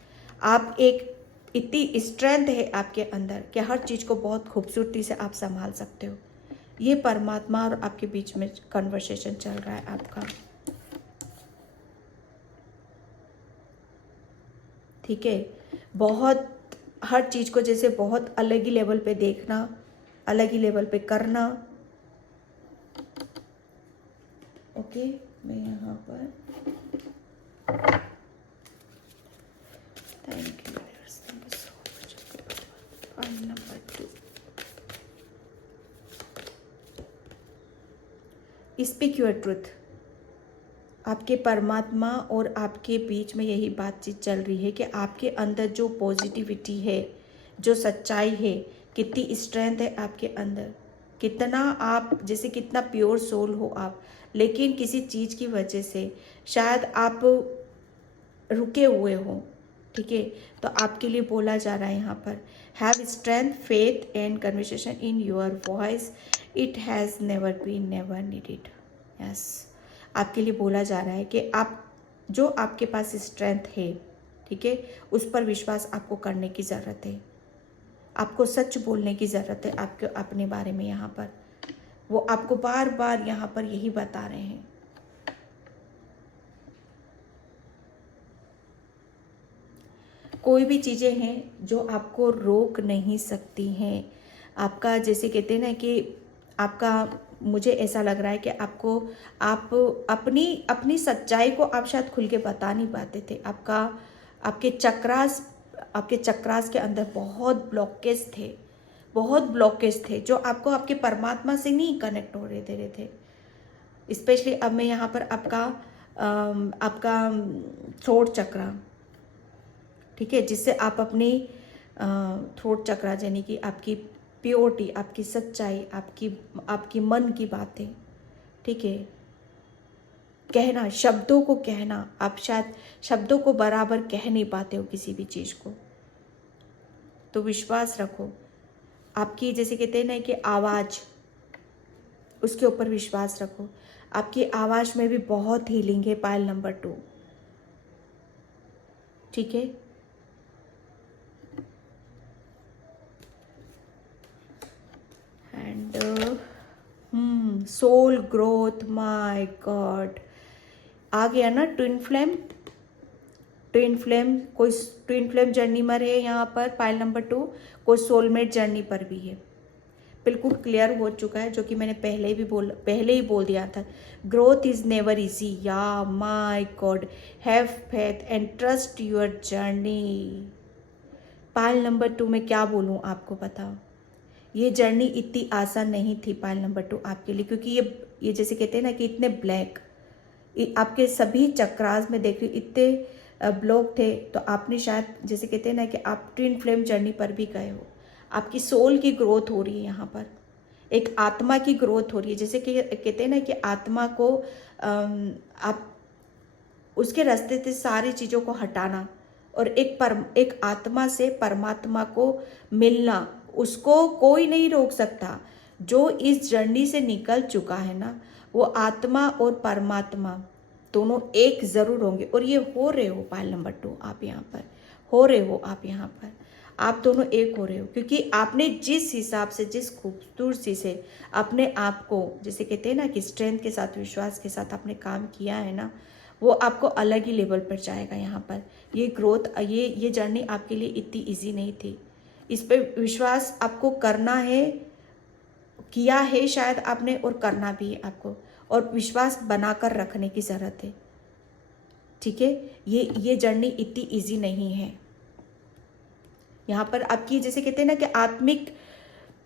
आप एक, इतनी स्ट्रेंथ है आपके अंदर कि हर चीज़ को बहुत खूबसूरती से आप संभाल सकते हो। ये परमात्मा और आपके बीच में कन्वर्सेशन चल रहा है आपका। ठीक है, बहुत, हर चीज़ को जैसे बहुत अलग ही लेवल पे देखना, अलग ही लेवल पे करना। ओके, मैं यहाँ पर thank you so much. Point number 2, speak your truth. आपके परमात्मा और आपके बीच में यही बातचीत चल रही है कि आपके अंदर जो पॉजिटिविटी है, जो सच्चाई है, कितनी स्ट्रेंथ है आपके अंदर, कितना आप जैसे कितना प्योर सोल हो आप, लेकिन किसी चीज़ की वजह से शायद आप रुके हुए हो। ठीक है, तो आपके लिए बोला जा रहा है यहाँ पर, have strength, faith and conversation in your voice, it has never been never needed. Yes, आपके लिए बोला जा रहा है कि आप जो आपके पास स्ट्रेंथ है, ठीक है, उस पर विश्वास आपको करने की ज़रूरत है। आपको सच बोलने की ज़रूरत है आपके अपने बारे में। यहाँ पर वो आपको बार बार यहाँ पर यही बता रहे हैं। कोई भी चीज़ें हैं जो आपको रोक नहीं सकती हैं। आपका जैसे कहते हैं ना कि आपका, मुझे ऐसा लग रहा है कि आपको, आप अपनी अपनी सच्चाई को आप शायद खुल के बता नहीं पाते थे। आपके चक्रास के अंदर बहुत ब्लॉकेज थे जो आपको आपके परमात्मा से नहीं कनेक्ट हो रहे दे रहे थे। स्पेशली अब मैं यहाँ पर आपका थ्रोट चक्रा, ठीक है, जिससे आप अपनी थ्रोट चक्रा यानी कि आपकी प्योरिटी, आपकी सच्चाई, आपकी मन की बातें, ठीक है, कहना, शब्दों को कहना, आप शायद शब्दों को बराबर कह नहीं पाते हो किसी भी चीज़ को। तो विश्वास रखो, आपकी जैसे कहते हैं ना कि आवाज़, उसके ऊपर विश्वास रखो। आपकी आवाज़ में भी बहुत हीलिंग है, पायल नंबर 2, ठीक है। And soul growth, my god, आ गया ना ट्विन फ्लेम। कोई ट्विन फ्लेम जर्नी में है यहाँ पर पाइल नंबर 2, कोई सोलमेट जर्नी पर भी है। बिल्कुल क्लियर हो चुका है, जो कि मैंने पहले ही बोल दिया था। ग्रोथ इज नेवर इजी, या my God, have faith and trust your journey. Pile number 2 में क्या बोलूँ आपको, बताओ। ये जर्नी इतनी आसान नहीं थी पाइल नंबर 2 आपके लिए, क्योंकि ये जैसे कहते हैं ना कि इतने ब्लैक, आपके सभी चक्रास में देख रही इतने ब्लॉक थे। तो आपने शायद जैसे कहते हैं ना कि आप ट्विन फ्लेम जर्नी पर भी गए हो। आपकी सोल की ग्रोथ हो रही है यहाँ पर, एक आत्मा की ग्रोथ हो रही है। जैसे कि कहते हैं ना कि आत्मा को आप उसके रास्ते से सारी चीज़ों को हटाना और एक आत्मा से परमात्मा को मिलना, उसको कोई नहीं रोक सकता। जो इस जर्नी से निकल चुका है ना, वो आत्मा और परमात्मा दोनों एक ज़रूर होंगे। और ये हो रहे हो पाइल नंबर 2, आप यहाँ पर हो रहे हो, आप यहाँ पर आप दोनों एक हो रहे हो, क्योंकि आपने जिस हिसाब से, जिस खूबसूरती से अपने आप को जैसे कहते हैं ना कि स्ट्रेंथ के साथ, विश्वास के साथ आपने काम किया है ना, वो आपको अलग ही लेवल पर जाएगा। यहाँ पर ये ग्रोथ, ये जर्नी आपके लिए इतनी ईजी नहीं थी। इस पर विश्वास आपको करना है, किया है शायद आपने, और करना भी है आपको, और विश्वास बनाकर रखने की ज़रूरत है, ठीक है। ये जर्नी इतनी इजी नहीं है। यहाँ पर आपकी जैसे कहते हैं ना कि आत्मिक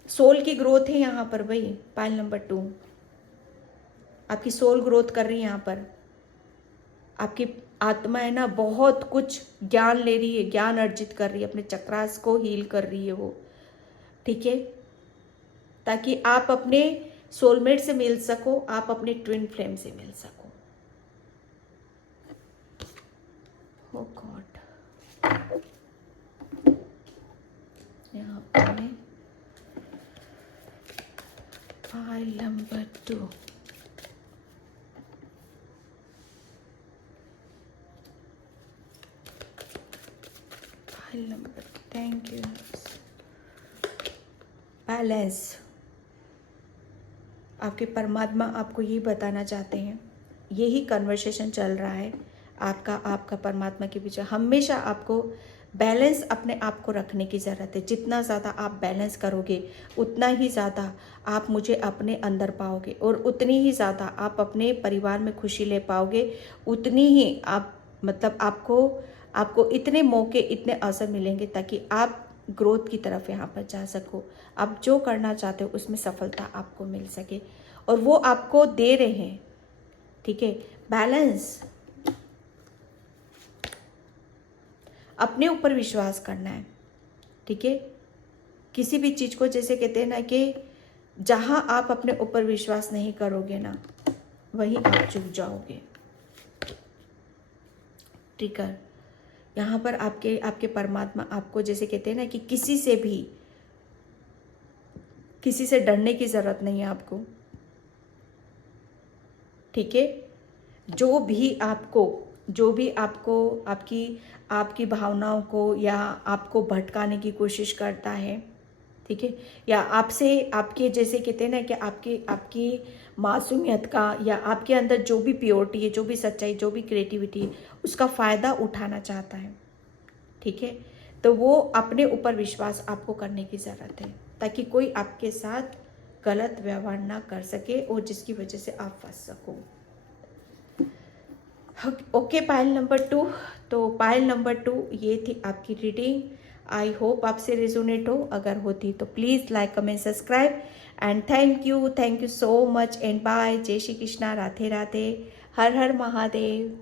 सोल की ग्रोथ है यहाँ पर भाई। पाइल नंबर 2 आपकी सोल ग्रोथ कर रही है यहाँ पर। आपकी आत्मा है ना, बहुत कुछ ज्ञान ले रही है, ज्ञान अर्जित कर रही है, अपने चक्रास को हील कर रही है वो, ठीक है, ताकि आप अपने सोलमेट से मिल सको, आप अपने ट्विन फ्लेम से मिल सको। ओ गॉड, यहाँ पर file number 2, file number, thank you. Balance, आपके परमात्मा आपको यही बताना चाहते हैं। यही कन्वर्सेशन चल रहा है आपका परमात्मा के बीच। हमेशा आपको बैलेंस अपने आप को रखने की ज़रूरत है। जितना ज़्यादा आप बैलेंस करोगे, उतना ही ज़्यादा आप मुझे अपने अंदर पाओगे, और उतनी ही ज़्यादा आप अपने परिवार में खुशी ले पाओगे। उतनी ही आप, मतलब आपको आपको इतने मौके, इतने अवसर मिलेंगे ताकि आप ग्रोथ की तरफ यहाँ पर जा सको। आप जो करना चाहते हो उसमें सफलता आपको मिल सके, और वो आपको दे रहे हैं। ठीक है, बैलेंस, अपने ऊपर विश्वास करना है। ठीक है, किसी भी चीज़ को, जैसे कहते हैं ना कि जहाँ आप अपने ऊपर विश्वास नहीं करोगे ना, वहीं आप चूक जाओगे। ठीक है, यहाँ पर आपके परमात्मा आपको, जैसे कहते हैं ना कि किसी से डरने की ज़रूरत नहीं है आपको। ठीक है, जो भी आपको आपकी भावनाओं को या आपको भटकाने की कोशिश करता है, ठीक है, या आपके जैसे कहते हैं ना कि आपकी मासूमियत का, या आपके अंदर जो भी प्योरिटी है, जो भी सच्चाई, जो भी क्रिएटिविटी है, उसका फ़ायदा उठाना चाहता है। ठीक है, तो वो अपने ऊपर विश्वास आपको करने की ज़रूरत है, ताकि कोई आपके साथ गलत व्यवहार ना कर सके और जिसकी वजह से आप फंस सको। Okay, pile number 2। तो पायल नंबर 2 ये थी आपकी रीडिंग। आई होप आपसे रेजोनेट हो। अगर होती तो please like, comment, subscribe and thank you so much and bye. जय श्री कृष्णा, राधे राधे, हर हर महादेव।